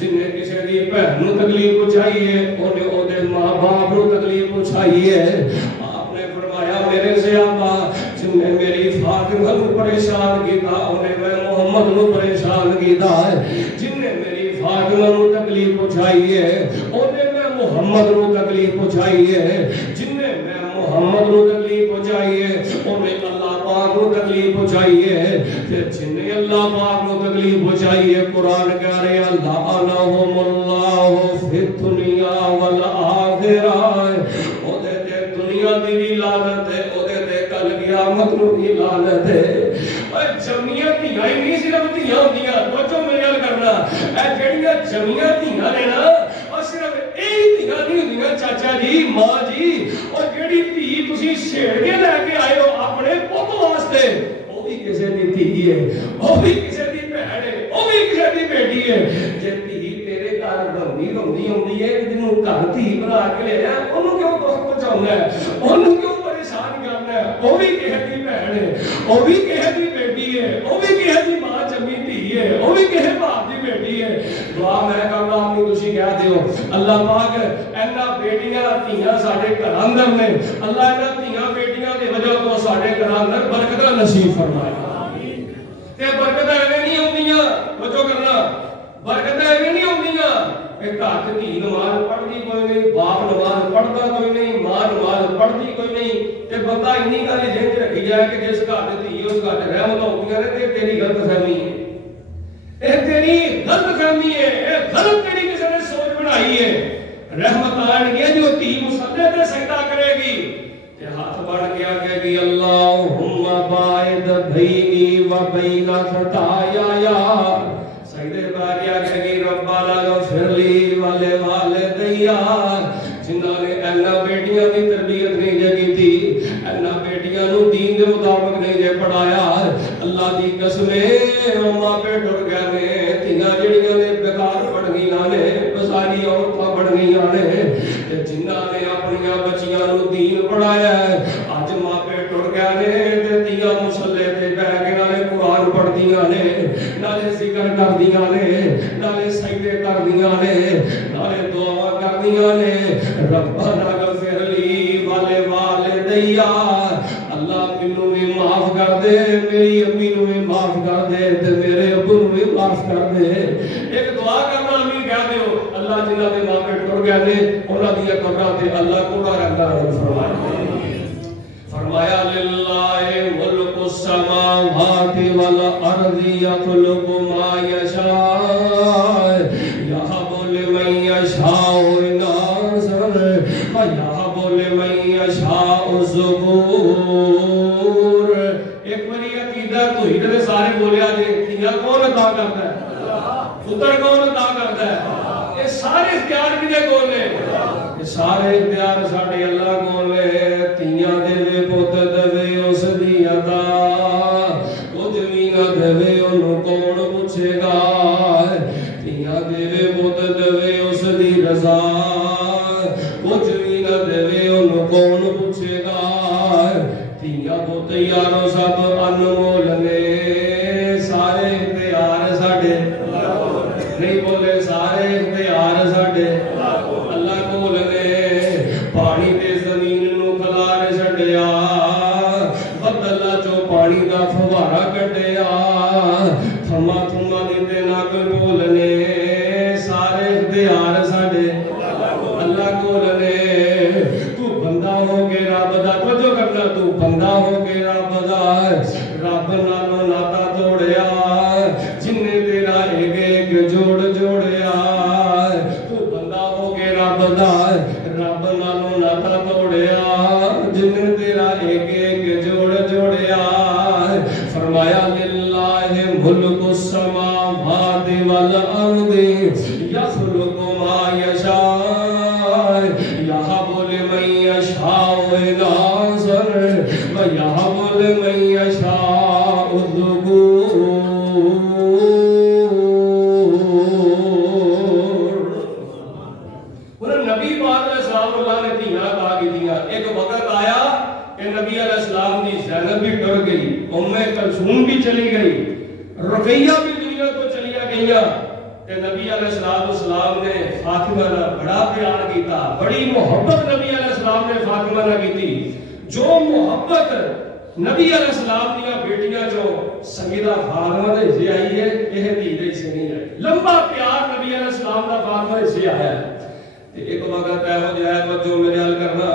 جن نے کسی دی بہن نو تکلیف پہنچائی ہے انہیں اودے ماں باپ نو تکلیف پہنچائی ہے. آپ نے فرمایا میرے سے آقا جن نے میری فاطمہ نو پریشان کیتا انہیں میں محمد نو پریشان کیتا ہے. جن نے میری فاطمہ نو تکلیف پہنچائی ہے انہیں میں محمد نو تکلیف پہنچائی ہے. جن نے میں محمد نو تکلیف پہنچائی ہے انہیں اللہ پاک نو تکلیف پہنچائی ہے. پھر جن نے اللہ پاک نو تکلیف پہنچائی ہے قرآن کہہ رہے ہیں لعنہم اللہ فی الدنیا والآخرہ. او دے تے دنیا دی بھی لعنت ہے او دے تے کل قیامت نو بھی لعنت ہے. اے جمیاں دھیاں ہی نہیں صرف دھیاں ہوندیاں توجہ میرے نال کرنا. اے جڑیاں جمیاں دھیاں نے نا او صرف اے دھیاں نہیں ਹੁੰਦੀਆਂ ਚਾਚਾ ਜੀ ਮਾਂ ਜੀ ਉਹ ਜਿਹੜੀ ਧੀ ਤੁਸੀਂ ਛੇੜ ਕੇ ਲੈ ਕੇ ਆਏ ਹੋ ਆਪਣੇ ਪੁੱਤ ਵਾਸਤੇ ਉਹ ਵੀ ਕਿਸੇ ਦੀ ਧੀ ਹੈ ਉਹ ਵੀ ਕਿਸੇ ਦੀ ਭੈਣ ਹੈ ਉਹ ਵੀ ਕਿਸੇ ਦੀ ਬੇਟੀ ਹੈ ਜੇ ਧੀ ਤੇਰੇ ਘਰ ਗੰਦੀ ਰੋਂਦੀ ਆਉਂਦੀ ਹੈ ਜਿਹਨੂੰ ਘਰ ਧੀ ਬਣਾ ਕੇ ਲਿਆ ਉਹਨੂੰ ਕਿਉਂ ਦੁੱਖ ਪਹੁੰਚਾਉਣਾ ਹੈ ਉਹਨੂੰ ਕਿਉਂ ਪਰੇਸ਼ਾਨ ਕਰਨਾ ਹੈ ਉਹ ਵੀ ਕਿਸੇ ਦੀ ਭੈਣ ਹੈ ਉਹ ਵੀ ਕਿਸੇ ਦੀ ਬੇਟੀ ਹੈ ਉਹ ਵੀ ਕਿਸੇ ਦੀ ਮਾਂ ਜੰਮੀ ਧੀ ਹੈ ਉਹ ਵੀ ਕਿਸੇ ਬਾਪ ਦੀ ਬੇਟੀ ਹੈ ਦੁਆ ਮੈਂ ਕਰਦਾ ਆਪਣੀ ਤੁਸੀਂ ਕਹਿ ਦਿਓ ਅੱਲਾਹ ਪਾਕ ਇਹਨਾਂ ਬੇਟੀਆਂ ਧੀਆਂ ਸਾਡੇ ਘਰਾਂ ਅੰਦਰ ਨੇ ਅੱਲਾਹ ਇਹਨਾਂ ਧੀਆਂ ਬੇਟੀਆਂ ਦੀ ਵਜ੍ਹਾ ਤੋਂ ਸਾਡੇ ਘਰਾਂ ਅੰਦਰ ਬਰਕਤਾਂ ਨਸੀਬ ਫਰਮਾਏ ਆਮੀਨ ਤੇ ਬਰਕਤਾਂ ਐਵੇਂ ਨਹੀਂ ਆਉਂਦੀਆਂ ਵਜੋ ਕਰਨਾ ਬਰਕਤਾਂ ਐਵੇਂ ਨਹੀਂ ਆਉਂਦੀਆਂ کہ گھر کی نماز پڑھتی کوئی نہیں باپ نماز پڑھتا کوئی نہیں ماں نماز پڑھتی کوئی نہیں کہ بندہ انی گل ذہن چ رکھی جائے کہ جس گھر دی اس گھر رحمت ہوندیاں نے تے تیری غلط فہمی ہے اے تیری غلط فہمی ہے اے غلط تیری کسی نے سوچ بنائی ہے رحمت آن گیا جو تی مصدے تے سجدہ کرے گی تے ہاتھ بڑھ گیا کہ گی اللہم باعد بینی و بین خطایا سجدے پہ گیا کہ گی ربنا اغفر لی والدیا جنہاں نے اینا بیٹیاں کی تربیت نہیں جے کی تھی اینا بیٹیاں نو دین دے مطابق نہیں جے پڑھایا اللہ دی قسمیں ماں پہ ٹر گئے نے تیاں جڑیاں نے بیکار پڑھ گئیاں نے بساری عورتاں پڑھ گئیاں نے جنہاں نے اپنی بچیاں نو دین پڑھایا اج ماں پہ ٹر گئے نے تے تیاں مصلی تے بیٹھ کے نالے قرآن پڑھدیاں نے نالے ذکر کردیاں نے نالے سجدے کردیاں نے نالے دعا کردیاں نے ربنا اغفر لی والدیا اللہ مینوں بھی معاف کر دے میری امی نوں بھی معاف کر دے تے میرے ابو نوں بھی معاف کر دے ایک دعا کرنا امین کہہ دیو اللہ جنہاں دے ماں پہ ٹر گئے نے انہاں دی قبراں تے اللہ کوڑا رنگا فرمائے فرمایا للہ ملک السماوات والارض یخلق ما یشاء یہب لمن یشاء اناثا ویہب لمن یشاء الذکور ایک باری عقیدہ توحید نے سارے بولیا جی تیاں کون عطا کرتا ہے پتر کون عطا کرتا ہے یہ سارے اختیار کدے کون نے یہ سارے اختیار ساڈے اللہ کون نے تیاں دے پت دے اس دی عطا کچھ بھی نہ دے انہوں کون پوچھے گا تیاں دے پت دے اس دی رضا کچھ بھی نہ دے انہوں کون پوچھے گا تیاں پت یارو سب انمول نے سارے اختیار ساڈے نہیں بولے سارے اختیار ساڈے اللہ کول نے پانی تے زمین نو کھلار چھڈیا بدلا چو پانی دا فوارا کڈیا تھما تھما دے نہ کوئی بولنے سارے اختیار ساڈے اللہ کول نے تو بندہ ہو کے رب دا توجہ کرنا تو بندہ ہو کے رب دا رب نالوں ناتا توڑیا جن نے تیرا ایک جوڑ جوڑیا تو بندہ ہو کے رب دا رب نالوں ناتا توڑیا جن نے تیرا ایک جوڑ جوڑیا فرمایا للہ ملک السماوات والارض یخلق ما یشاء یہب لمن یشاء اناثا ویہب لمن یشاء الذکور نبی پاک علیہ السلام اللہ نے تیاں عطا کی دیا ایک وقت آیا کہ نبی علیہ السلام کی زینب بھی ٹر گئی ام کلثوم بھی چلی گئی رقیہ بھی دنیا تو چلیا گئیاں کہ نبی علیہ السلام نے فاطمہ نے بڑا پیار کیتا بڑی محبت نبی علیہ السلام نے فاطمہ نے کی تھی جو محبت نبی علیہ السلام دیا بیٹیاں جو سیدہ فاطمہ دے سے آئی ہے یہ دے سے نہیں آئی لمبا پیار نبی علیہ السلام دا فاطمہ دے سے آیا ہے ایک وقت ہے ہو جائے بچوں میرے حال کرنا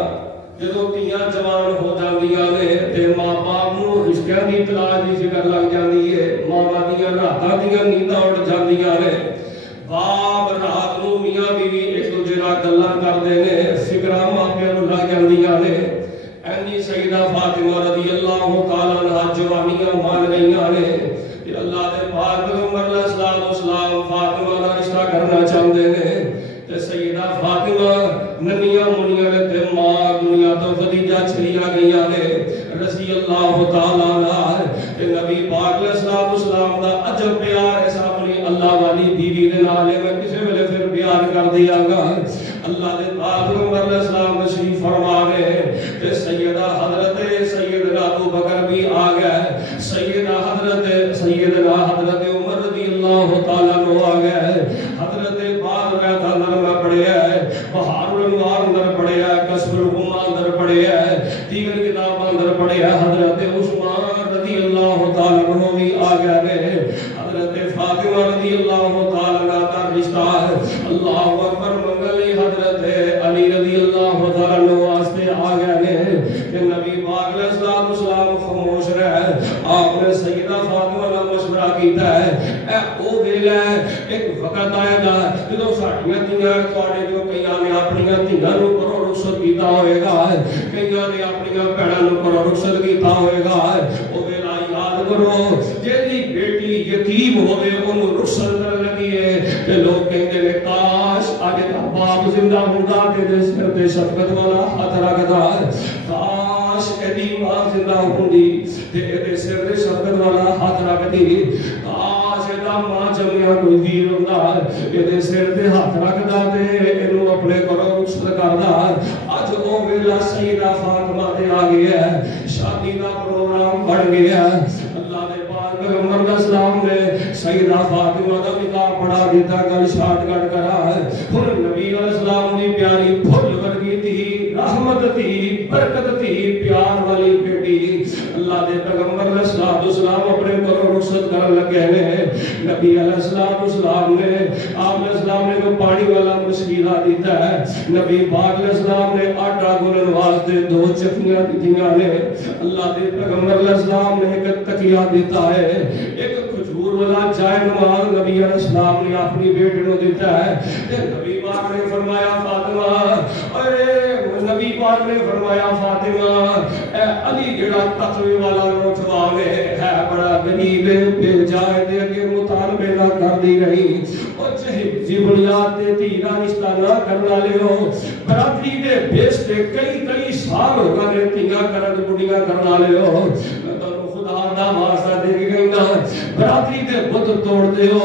جدو تیاں جوان ہو جاندیاں نے تے ماں باپ نو رشتیاں دی تلاش دی فکر لگ جاندی ہے ماں دیاں راتاں دیاں نینداں اٹھ جاندیاں نے باپ رات نو میاں بیوی ایک دوجے نال گلاں کردے نے فکراں ماں پیو نو لگ جاندیاں نے اینی سیدہ فاطمہ رضی اللہ تعالی عنہا جوانیاں مان گئیاں نے کہ اللہ دے پاک پیغمبر علیہ السلام فاطمہ دا رشتہ کرنا چاہندے نے تے سیدہ فاطمہ ننیاں دیا منیاں نے تے ماں دنیا تو خدیجہ چلیا گئیاں نے رضی اللہ تعالی عنہ تے نبی پاک علیہ السلام دا عجب پیار ہے اپنی اللہ والی بیوی دے نال میں کسے ویلے پھر بیان کر دیا گا اللہ دے پاک پیغمبر علیہ السلام تشریف فرما رہے تے سیدہ حضرت سیدنا ابو بکر بھی آ گئے سیدنا حضرت عمر رضی اللہ تعالیٰ عنہ آ گئے حضرت بعد میں اندر پڑھے ہے بہار الانوار اندر پڑھے ہے کسب الغمہ اندر پڑھے ہے دیگر کتاب اندر پڑھے ہے حضرت عثمان رضی اللہ تعالیٰ عنہ بھی آ گئے حضرت فاطمہ رضی اللہ تعالیٰ عنہ کا رشتہ ہے اللہ اکبر منگلی حضرت علی رضی اللہ تعالیٰ عنہ واسطے آ گئے کہ نبی پاک علیہ السلام خاموش رہے آپ نے سیدہ فاطمہ کا مشورہ کیتا ہے اے او ویلا ایک وقت آئے گا جدو ساڈیاں دھیاں تواڈے جو کئیاں نے اپنیاں دھیاں نوں کرو رخصت کیتا ہوئے گا کئیاں نے اپنیاں بھੈਣਾਂ نوں کرو رخصت کیتا ہوئے گا او ویلا یاد کرو جیڑی بیٹی یتیم ہوے اونوں رخصت کرن لگی ہے تے لوگ کہندے نے کاش اج دا باپ زندہ ہوندا تے دے سر تے شفقت والا ہاتھ رکھدا کاش ایدی ماں زندہ ہوندی تے ایدے سر تے شفقت والا ہاتھ رکھدی کاش ایدا ماں جمیا کوئی ویر ہوندا ایدے سر تے ہاتھ رکھدا تے اینوں اپنے گھروں رخصت کردا اج او ویلا سیدہ فاطمہ تے آ گیا ہے شادی دا پروگرام بن گیا اللہ دے پاک پیغمبر علیہ السلام نے سیدہ فاطمہ دا نکاح پڑھا دیتا گل شارٹ کٹ کرا ہے ہن نبی علیہ السلام دی پیاری پھل ورگی تھی رحمت تھی برکت تھی پیار والی بیٹی اللہ دے پیغمبر علیہ السلام اپنے گھروں رخصت کرن لگے نے نبی علیہ السلام نے آپ علیہ السلام نے کو پانی والا مشکلہ دیتا ہے نبی پاک علیہ السلام نے آٹا گولن واسطے 2 چکیاں دیتیاں نے اللہ دے پیغمبر علیہ السلام نے ایک تکیہ دیتا ہے ایک کھجور والا چائے نماز نبی علیہ السلام نے اپنی بیٹی کو دیتا ہے تے نبی پاک نے فرمایا فاطمہ ارے نبی پاک نے فرمایا فاطمہ اے علی جڑا تقوی والا نوجوان ہے بڑا غریب بے جائے دے کے مطالبے نہ کردی رہی او چہی بنیاد تے تیرا رشتہ نہ کرنا لیو برادری دے بیس تے کئی سال ہو گئے تیاں کرن بڑیاں کرنا لیو خدا دا واسطہ دے گئی نا برادری دے بت توڑ دیو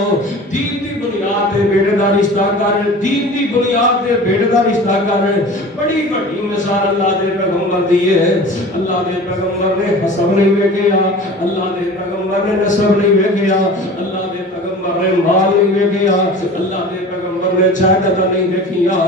دین دی بنیاد تے بیٹے دا رشتہ کر دین دی بنیاد تے بیٹے دا رشتہ کر بڑی بڑی مثال اللہ دے پیغمبر دی ہے اللہ دے پیغمبر نے حسب نہیں ویکھیا اللہ دے پیغمبر نے نسب نہیں ویکھیا اللہ دے پیغمبر نے مال نہیں ویکھیا اللہ دے پیغمبر نے جائیداد نہیں دیکھیا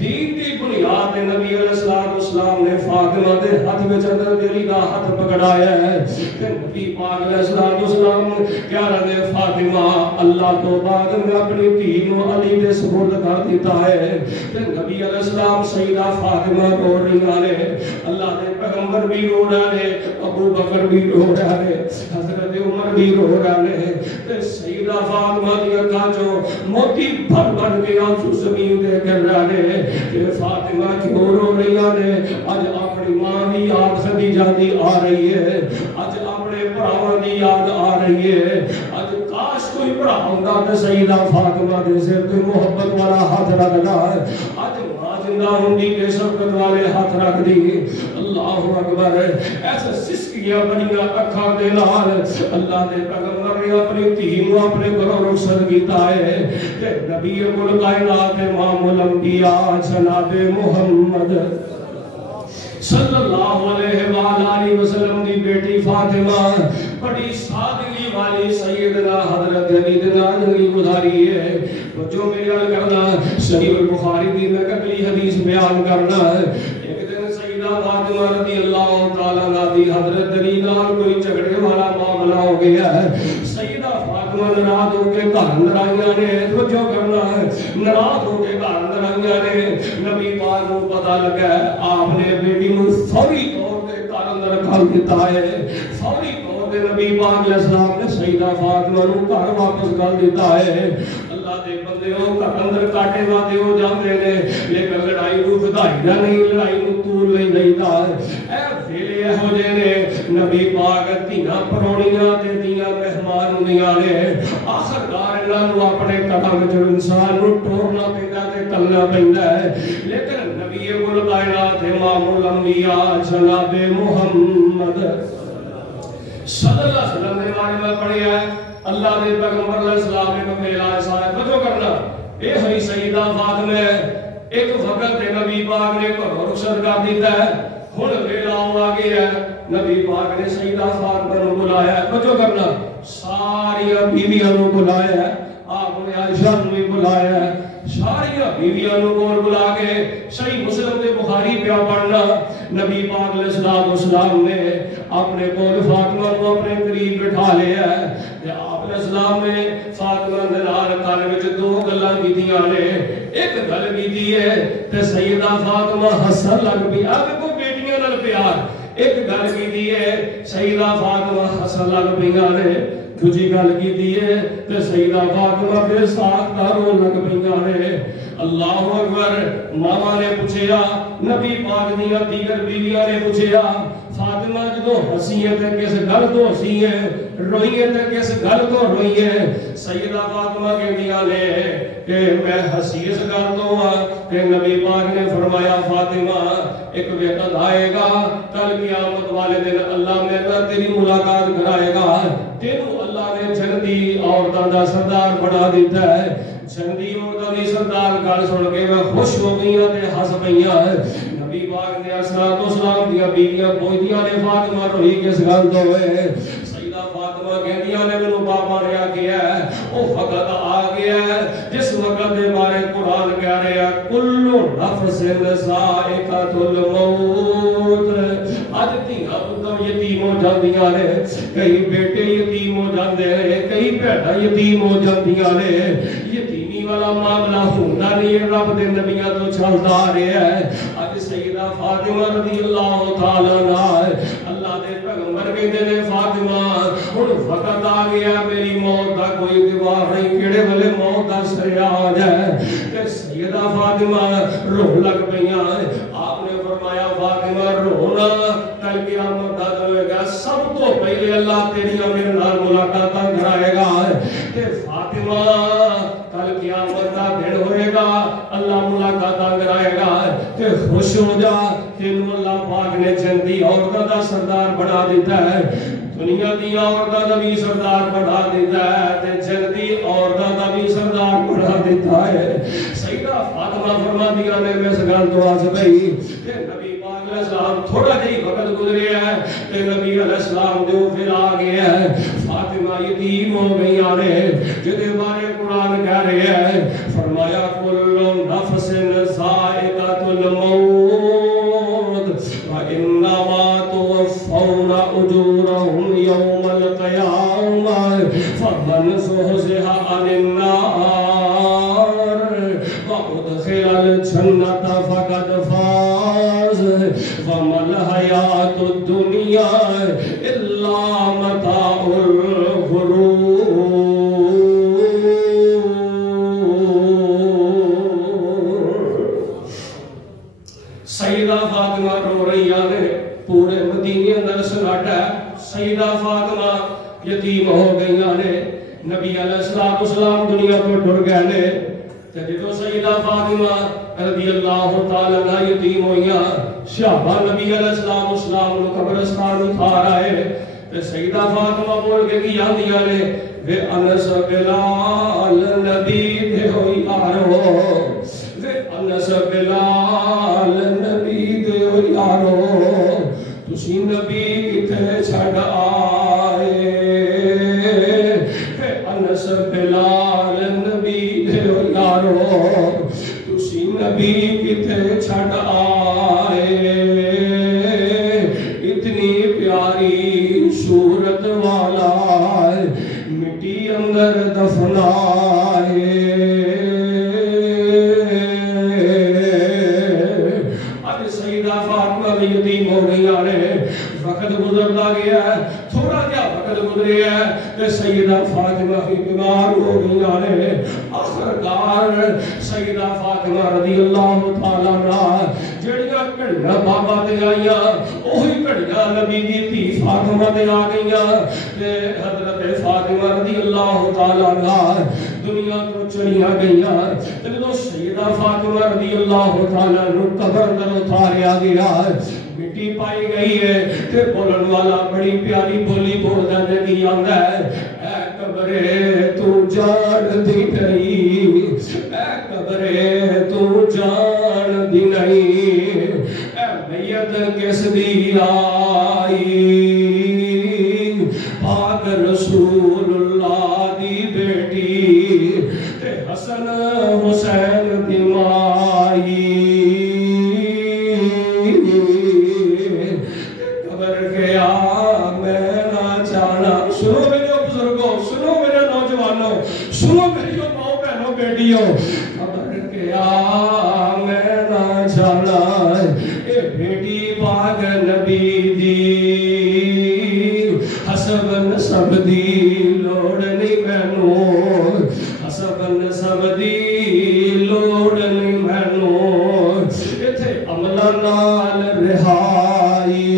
دین دی بنیاد تے نبی علیہ السلام نے فاطمہ دے ہاتھ وچ اندر دلی دا ہاتھ پکڑایا ہے تے نبی پاک علیہ السلام کیا رہے فاطمہ اللہ تو بعد میں اپنی دھی نو علی دے سپرد کر دیتا ہے تے نبی علیہ السلام سیدہ فاطمہ رو رہی نے اللہ دے پیغمبر بھی رو رہے ابو بکر بھی رو رہے حضرت عمر بھی رو رہے تے سیدہ فاطمہ دی اکھاں چوں موتی بھر بھر کے آنسو زمین دے گر رہے کہ فاطمہ کیوں رو رہی نے اج اپنی ماں دی یاد خدیجہ دی آ رہی ہے اج اپنے بھراواں دی یاد آ رہی ہے اج کاش کوئی بڑا ہوندا تے سیدہ فاطمہ دے سر تے محبت والا ہاتھ رکھدا اج ماں زندہ ہوندی تے شفقت والے ہاتھ رکھ دی اللہ اکبر ایسا سسکیاں بنیاں اکھاں دے نال اللہ دے پیغمبر نے اپنی دھی نو اپنے گھروں رخصت کیتا ہے تے نبی کل کائنات امام الانبیاء جناب محمد صلی اللہ علیہ وآلہ وسلم دی بیٹی فاطمہ بڑی سادگی والی سیدنا حضرت علی دے نال زندگی گزاری ہے جو میرے نال کرنا صحیح البخاری دی میں اگلی حدیث بیان کرنا ہے ایک دن سیدہ فاطمہ رضی اللہ تعالی عنہا دی حضرت علی نال کوئی جھگڑے والا معاملہ ہو گیا ہے سیدہ فاطمہ ناراض ہو کے گھر اندر آئیاں نے توجہ کرنا ہے ناراض ہو کے گھر اندر آئیاں نے نبی پاک کو پتہ لگا ہے آپ نے بیٹی کو فوری طور پہ گھر اندر کھال دیتا ہے فوری طور پہ نبی پاک علیہ السلام نے سیدہ فاطمہ کو گھر واپس کھال دیتا ہے اللہ دے بندے ہو گھر اندر کاٹے وعدے ہو جاندے نے لیکن لڑائی کو ودائی نہ نہیں لڑائی کو طول نہیں لیندا اے ویلے ہو جے نے نبی پاک دھیاں پرونیاں تے دیاں مہمان ہوندیاں نے آخرکار انہاں نوں اپنے قدم وچ انسان نوں ٹورنا پیندا تے تلنا پیندا ہے لیکن نبی الکائنات امام الانبیاء جناب محمد صلی اللہ علیہ وسلم نے بارے میں پڑھی ہے اللہ نے پیغمبر علیہ السلام نے میرا سارے بجو کرنا اے ہے سیدہ فاطمہ ایک وقت نبی پاک نے گھروں رخصت کر دیتا ہے ہن ویلا آ گیا ہے نبی پاک نے سیدہ فاطمہ کو بلایا ہے بجو کرنا ساری بیویاں کو بلایا ہے آپ نے عائشہ کو بھی بلایا ہے ساری بیویاں کو بلا کے صحیح مسلم کے بخاری پہ پڑھنا نبی پاک علیہ السلام نے اپنے کول فاطمہ کو اپنے قریب بٹھا لیا ہے کہ آپ علیہ السلام نے فاطمہ دے نال کان وچ دو گلاں کیتیاں نے ایک گل کیتی ہے تے سیدہ فاطمہ ہسن لگ پئی اب کو بیٹیاں نال پیار ایک گل کیتی ہے سیدہ فاطمہ ہسن لگ پئیاں نے دوجی گل کیتی ہے تے سیدہ فاطمہ پھر ساتھ رو لگ پئیاں نے اللہ اکبر ماما نے پوچھیا نبی پاک دیاں دیگر بیویاں نے پوچھیا فاطمہ جدو ہسی ہے تے کس گل تو ہسی ہے روئی ہے تے کس گل تو روئی ہے سیدہ فاطمہ کہندیاں نے کہ میں ہسی اس گل تو ہاں کہ نبی پاک نے فرمایا فاطمہ ایک وقت آئے گا کل قیامت والے دن اللہ میرا تیری ملاقات کرائے گا تینوں اللہ نے جنتی عورتاں دا سردار بنا دیتا ہے جنتی عورتاں دی سردار گل سن کے میں خوش ہو گئیاں تے ہس پئیاں نبی پاک نے السلام دیا بیویاں پوچھدیاں نے فاطمہ روئی کس گل تو ہے سیدہ فاطمہ کہندیاں نے مینوں بابا نے آکھیا ہے او وقت آ گیا ہے جس وقت دے بارے قرآن کہہ رہا ہے کل نفس ذائقۃ الموت اج دھیاں پتر یتیم ہو جاندیاں نے کئی بیٹے یتیم ہو جاندے نے کئی بھیڑاں یتیم ہو جاندیاں نے یتیمی والا معاملہ ہوندا نہیں رب دے نبیاں تو چلدا آ رہا ہے اج سیدہ فاطمہ رضی اللہ تعالی عنہا اللہ دے پیغمبر کہندے نے فاطمہ ہن وقت آ گیا میری موت دا کوئی دیوار نہیں کیڑے ویلے موت دا سریا آ جائے کہ سیدہ فاطمہ رو لگ پئیاں آپ نے فرمایا فاطمہ رونا کل قیامت دا دن ہوئے گا سب تو پہلے اللہ تیریاں میرے نال ملاقاتاں کرائے گا تے فاطمہ کل قیامت دا دن ہوئے گا اللہ ملاقاتاں کرائے گا تے خوش ہو جا تینوں اللہ پاک نے جنتی عورتاں دا سردار بنا دیتا ہے دنیا دی عورتاں دا بھی سردار بنا دیتا ہے تے جنتی عورتاں دا بھی سردار بنا دیتا ہے سیدہ فاطمہ فرماندیاں نے میں اس گل تو آس گئی کہ نبی پاک علیہ السلام تھوڑا جہی وقت گزریا ہے کہ نبی علیہ السلام جو پھر آ گیا ہے فاطمہ یتیم ہو گئیاں نے جدے بارے قرآن کہہ رہے ہیں فرمایا کل نفس ذائقۃ الموت وانما توفون اجورهم يوم القيامة فمن زحزح عن النار وادخل الجنة فقد فاز وما الحياة الدنيا إلا متاع الغرور سیدہ فاطمہ رو رہی آنے پورے مدینے اندر سناٹا ہے سیدہ فاطمہ یتیم ہو گئی آنے نبی علیہ السلام دنیا کو ڈر گئے نے جدو سیدہ فاطمہ رضی اللہ تعالی عنہ یتیم ہوئیاں صحابہ نبی علیہ السلام کو قبرستان اتھار آئے تے سیدہ فاطمہ بول کے کی آندیاں نے وے انس بلال نبی دے ہوئی آرو وے انس بلال نبی دے ہوئی آرو تسی نبی کتے چھڑ آئے وے انس بلال نبی دے ہوئی آرو تسی نبی کتے چھڑ آئے اتنی پیاری صورت والا مٹی اندر دفنائے اب سیدہ فاطمہ یتیم ہو گئی آنے وقت گزرتا گیا ہے تھوڑا کیا وقت گزرے ہے کہ سیدہ فاطمہ کی بیمار ہو گئی آنے آخرکار سیدہ فاطمہ رضی اللہ تعالی عنہ جڑیاں گھڑیاں بابا تے آئیاں وہی گھڑیاں نبی دی تھی فاطمہ تے آ گئیاں تے حضرت فاطمہ رضی اللہ تعالی عنہ دنیا تو چڑیاں گئیاں جدوں سیدہ فاطمہ رضی اللہ تعالیٰ عنہ قبر اندر اتاریا گیا مٹی پائی گئی ہے تے بولن والا بڑی پیاری بولی بولدا لگی آندا ہے اے قبرے تو جان دی نہیں اے قبرے تو جان دی نہیں اے میت کس دی آئی پاک رسول اللہ دی بیٹی تے حسن حسین دی مائی قبر گیا میں نہ جانا سنو میرے بزرگوں سنو میرے نوجوانوں سنو میری ماں بہنوں بیٹیوں قبر گیا میں نہ جانا اے بیٹی پاک نبی دی حسب نسب دی لوڑ نہیں مینوں حسب نسب دی لوڑ نہیں مینوں ایتھے عملاں نال رہائی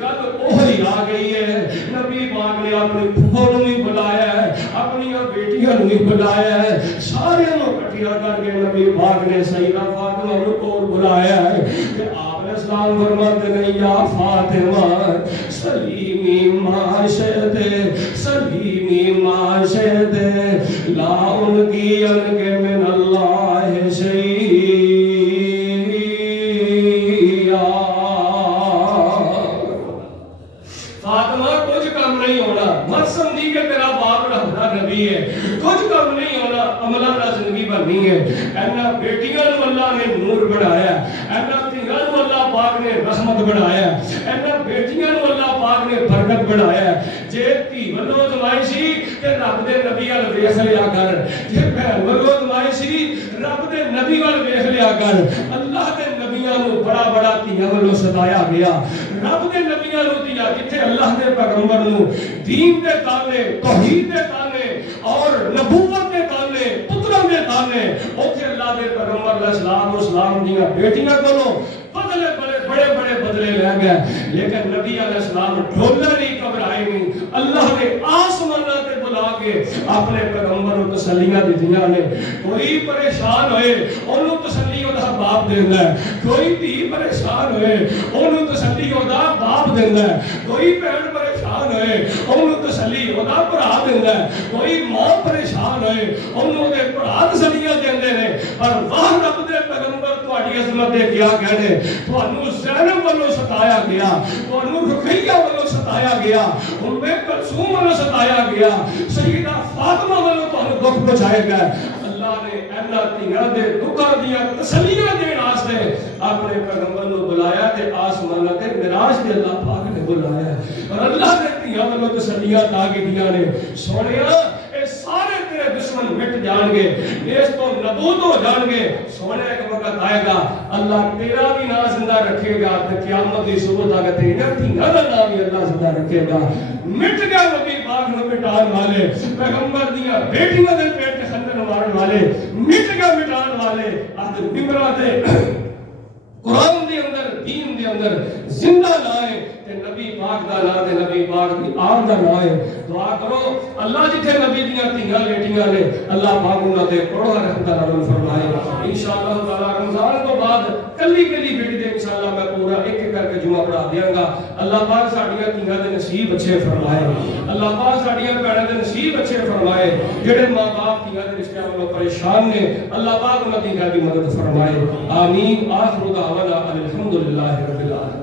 گل اوہی آ گئی ہے نبی پاک نے اپنی پھوپھو نوں بھی بلایا ہے اپنی بیٹیاں نوں بھی بلایا ہے سارے نوں اکٹھا کر کے نبی پاک نے سیدہ فاطمہ نوں کول بلایا ہے کہ اسلام فرماتے ہیں یا فاطمہ سلیمی معاشد سلیمی معاشد لا ان کی انگے من اللہ شیعہ فاطمہ کچھ کم نہیں ہونا مت سمجھی کہ تیرا باپ رہنا نبی ہے کچھ کم نہیں ہونا عملہ کا زندگی بننی ہے اینا بیٹیاں اللہ نے نور بڑھایا اینا تیران اللہ پاک نے رحمت بڑھایا اینا بیٹیاں اللہ پاک نے برکت بڑھایا جے تی ولو زمائشی کہ رب دے نبی وال ویکھ لیا کر جے بہن ولو زمائشی رب دے نبی وال ویکھ لیا کر اللہ دے نبیاں نو بڑا بڑا تیاں ولو ستایا گیا رب دے نبیاں نو دیا جتھے اللہ دے پیغمبر نو دین دے تانے توحید دے تانے اور نبوت دے تانے پتروں دے تانے اوتھے اللہ دے پیغمبر علیہ السلام و اسلام دیاں بیٹیاں کولوں بدلے بڑے بڑے بدلے لے گئے لیکن نبی علیہ السلام ڈھولے نہیں گھبرائے نہیں اللہ نے آسماناں تے بلا کے اپنے پیغمبر کو تسلیاں دتیاں نے کوئی پریشان ہوئے اونوں تسلی اودہ باپ دیندا ہے کوئی دھی پریشان ہوئے اونوں تسلی اودہ باپ دیندا ہے کوئی بہن پریشان ہوئے اونوں تسلی اودہ بھرا دیندا ہے کوئی ماں پریشان ہوئے اونوں دے بھرا تسلیاں دیندے نے پر واہ رب دے پیغمبر تہاڈی عظمت دے کیا کہنے تھانوں زینب والوں ستایا گیا تھانوں رقیہ والوں ستایا گیا ام کلثوم والوں ستایا گیا سیدہ فاطمہ والوں تھانوں دکھ پہنچائے گئے اللہ نے اینا تیاں دے دکھاں دیاں تسلیاں دین واسطے اپنے پیغمبر نو بلایا تے آسماناں تے معراج تے اللہ پاک نے بلایا اور اللہ نے تیاں والوں تسلیاں تا کے دیاں نے سونیا اے سارے تیرے دشمن مٹ جان گے اس تو نبود ہو جان گے سونے ایک وقت آئے گا اللہ تیرا بھی نام زندہ رکھے گا تے قیامت دی صبح تک تیرا تیرا نام بھی اللہ زندہ رکھے گا مٹ گیا نبی پاک نو مٹان والے پیغمبر دیاں بیٹیاں دے پیٹ خندق مارن والے مٹ گیا مٹان والے اج بمرا دے قرآن دے اندر دین دے اندر زندہ لائے تے نبی پاک دا نام تے نبی پاک دی آمد دا نام ہے دعا کرو اللہ جتھے نبی دیاں تیاں لیٹیاں نے اللہ پاک انہاں تے بڑا رحمت نازل فرمائے انشاءاللہ تعالی رمضان تو بعد کلی کلی بیٹی دے انشاءاللہ میں پورا ایک ایک کر کے جمعہ پڑھا دیاں گا اللہ پاک ساڈیاں تیاں دے نصیب اچھے فرمائے اللہ پاک ساڈیاں بھੈਣਾਂ دے نصیب اچھے فرمائے جڑے ماں باپ تیاں دے رشتہ والوں پریشان نے اللہ پاک انہاں دی مدد فرمائے آمین آخر دعوانا الحمدللہ رب العالمین